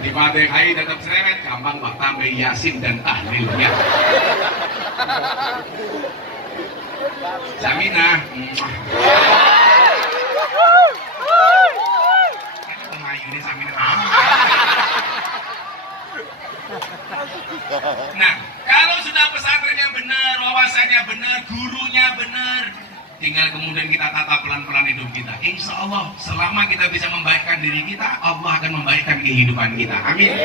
Di Fatihah tetap cerewet, gampang Pak, tambah Yasin dan tahlilnya. Saminah. Ini Saminah. Nah, kalau sudah pesantrennya benar, wawasannya benar, gurunya benar, tinggal kemudian kita tata pelan-pelan hidup kita. Insya Allah, selama kita bisa membaikkan diri kita, Allah akan membaikkan kehidupan kita. Amin.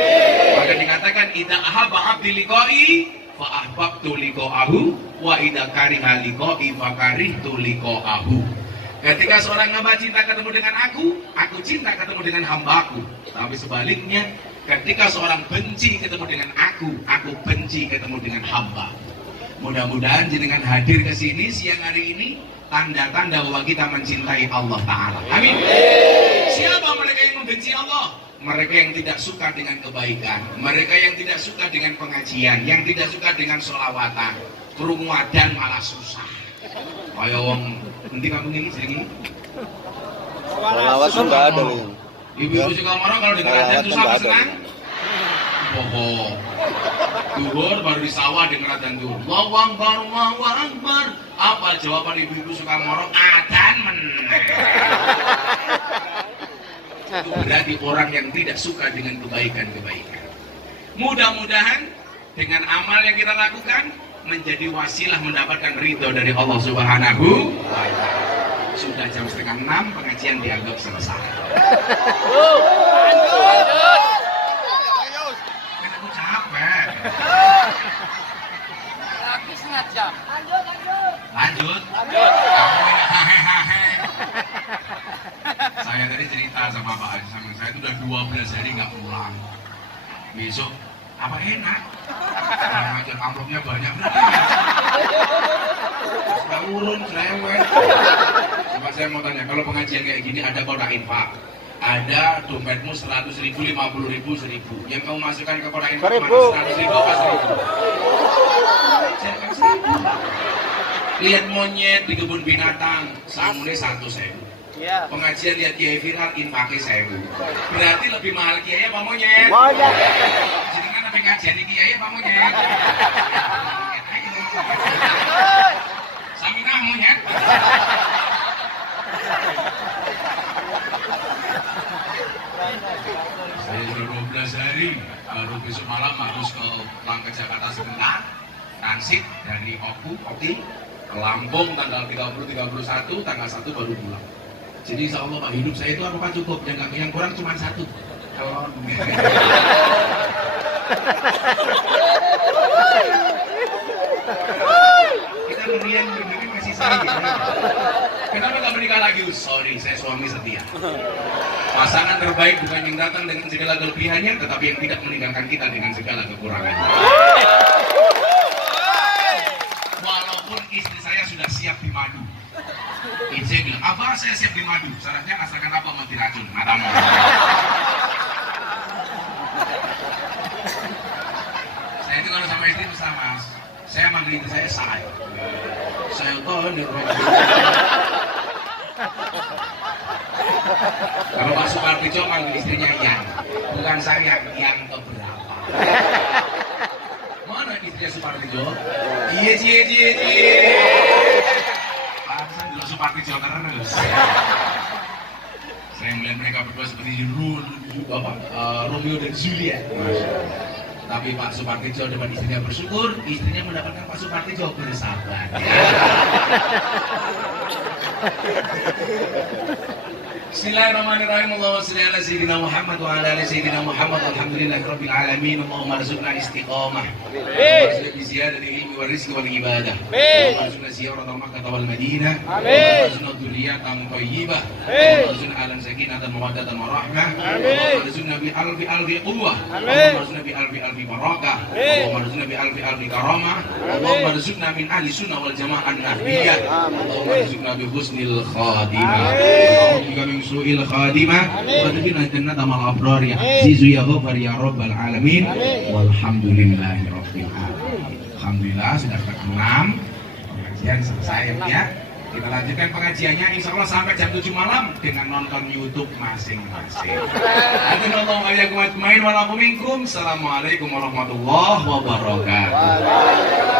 Maka dikatakan, idza ahabba abdi liqa'i fa ahbabtu liqa'ahu wa idza kariha liqa'i fa karihtu liqa'ahu. Ketika seorang hamba cinta ketemu dengan aku cinta ketemu dengan hambaku. Tapi sebaliknya, ketika seorang benci ketemu dengan aku benci ketemu dengan hamba. Mudah-mudahan jenengan hadir ke sini siang hari ini tanda-tanda bahwa kita mencintai Allah Ta'ala. Amin. Siapa mereka yang membenci Allah? Mereka yang tidak suka dengan kebaikan, mereka yang tidak suka dengan pengajian, yang tidak suka dengan sholawatan, kerumuadan malah susah. Kayak wong nanti kampung ini sering Sholawat nggak ada nih. Ibu-ibu suka marah kalau dengar azan susah apa senang? Bohong. Duhur baru di sawah dengar azan tuh. Allahu Akbar, Allahu Akbar. Apa jawaban ibu-ibu suka marah? Adzan menang. Itu berarti orang yang tidak suka dengan kebaikan-kebaikan. Mudah-mudahan dengan amal yang kita lakukan menjadi wasilah mendapatkan ridho dari Allah Subhanahu wa Ta'ala. Sudah jam 5:30 pengajian dianggap selesai. Lanjut. Kan aku capek. Lagi setengah jam. Lanjut. Saya tadi cerita sama Pak Haji, sama saya itu udah 12 hari nggak pulang. Besok apa enak? Karena amplopnya banyak. Nggak urun, cerewet. Coba saya mau tanya, kalau pengajian kayak gini ada kotak infak, ada dompetmu 100.000, 50.000, 1.000. Yang kamu masukkan ke kotak infak 100.000 apa 1.000? Saya kan 1.000. Lihat monyet di kebun binatang, samune 100.000. Iya. Pengajian lihat kiai viral, infaknya 1.000. Berarti lebih mahal kiai apa monyet? Monyet. Jadi kan lebih ngajian di kiai apa monyet? Saminah monyet. Saya sudah 12 hari, baru besok malam harus ke Langkat Jakarta sebentar. Transit dari Oti ke Lampung tanggal 30-31, tanggal 1 baru pulang. Jadi insya Allah Pak, hidup saya itu apakah cukup? Yang kurang cuma 1. Kalau kita kemudian berdiri masih saya. Kenapa nggak menikah lagi? Sorry, saya suami setia. Pasangan terbaik bukan yang datang dengan segala kelebihannya, tetapi yang tidak meninggalkan kita dengan segala kekurangannya. Walaupun istri saya sudah siap di madu. Istri bilang, apa saya siap di madu? Syaratnya asalkan apa mati racun, matamu. Saya itu kalau sama istri itu sama. Saya manggil istri saya. Saya tahu nih roh. Kalau Pak Supardijo manggil istrinya yang, bukan saya yang keberapa. Mana istrinya Supardijo? Iya. Pantesan dulu Supardijo terus. Saya melihat mereka berdua seperti Romeo dan Juliet. Tapi Pak Supartijo dengan istrinya bersyukur, istrinya mendapatkan Pak Supartijo bersabar. Bismillahirrahmanirrahim. Allahumma shalli ala sayyidina Muhammad wa ala ali sayyidina Muhammad. Alhamdulillahirabbil alamin. Allahumma arzuqna istiqamah. Allahumma arzuqna ziyadati ilmi wal rizqi wal ibadah. Allahumma arzuqna ziyarata Makkah wal Madinah. Allahumma arzuqna dzurriyyatan thayyibah. Allahumma arzuqna alan sakinatan mawaddatan warahmah. Allahumma arzuqna bi alfi quwwah. Allahumma arzuqna bi alfi barakah. Allahumma arzuqna bi alfi karamah. Allahumma arzuqna min ahli sunnah wal jamaah nahdiyah. Allahumma arzuqna bi husnil khatimah. Allahumma min su'il khadimah wa tadbina jannata mal abrar ya azizu ya ghafar ya rabbal alamin walhamdulillahi rabbil alamin. Alhamdulillah sudah ke-6 pengajian selesai ya. Kita lanjutkan pengajiannya insya Allah sampai jam 7 malam dengan nonton YouTube masing-masing. Assalamualaikum warahmatullahi wabarakatuh.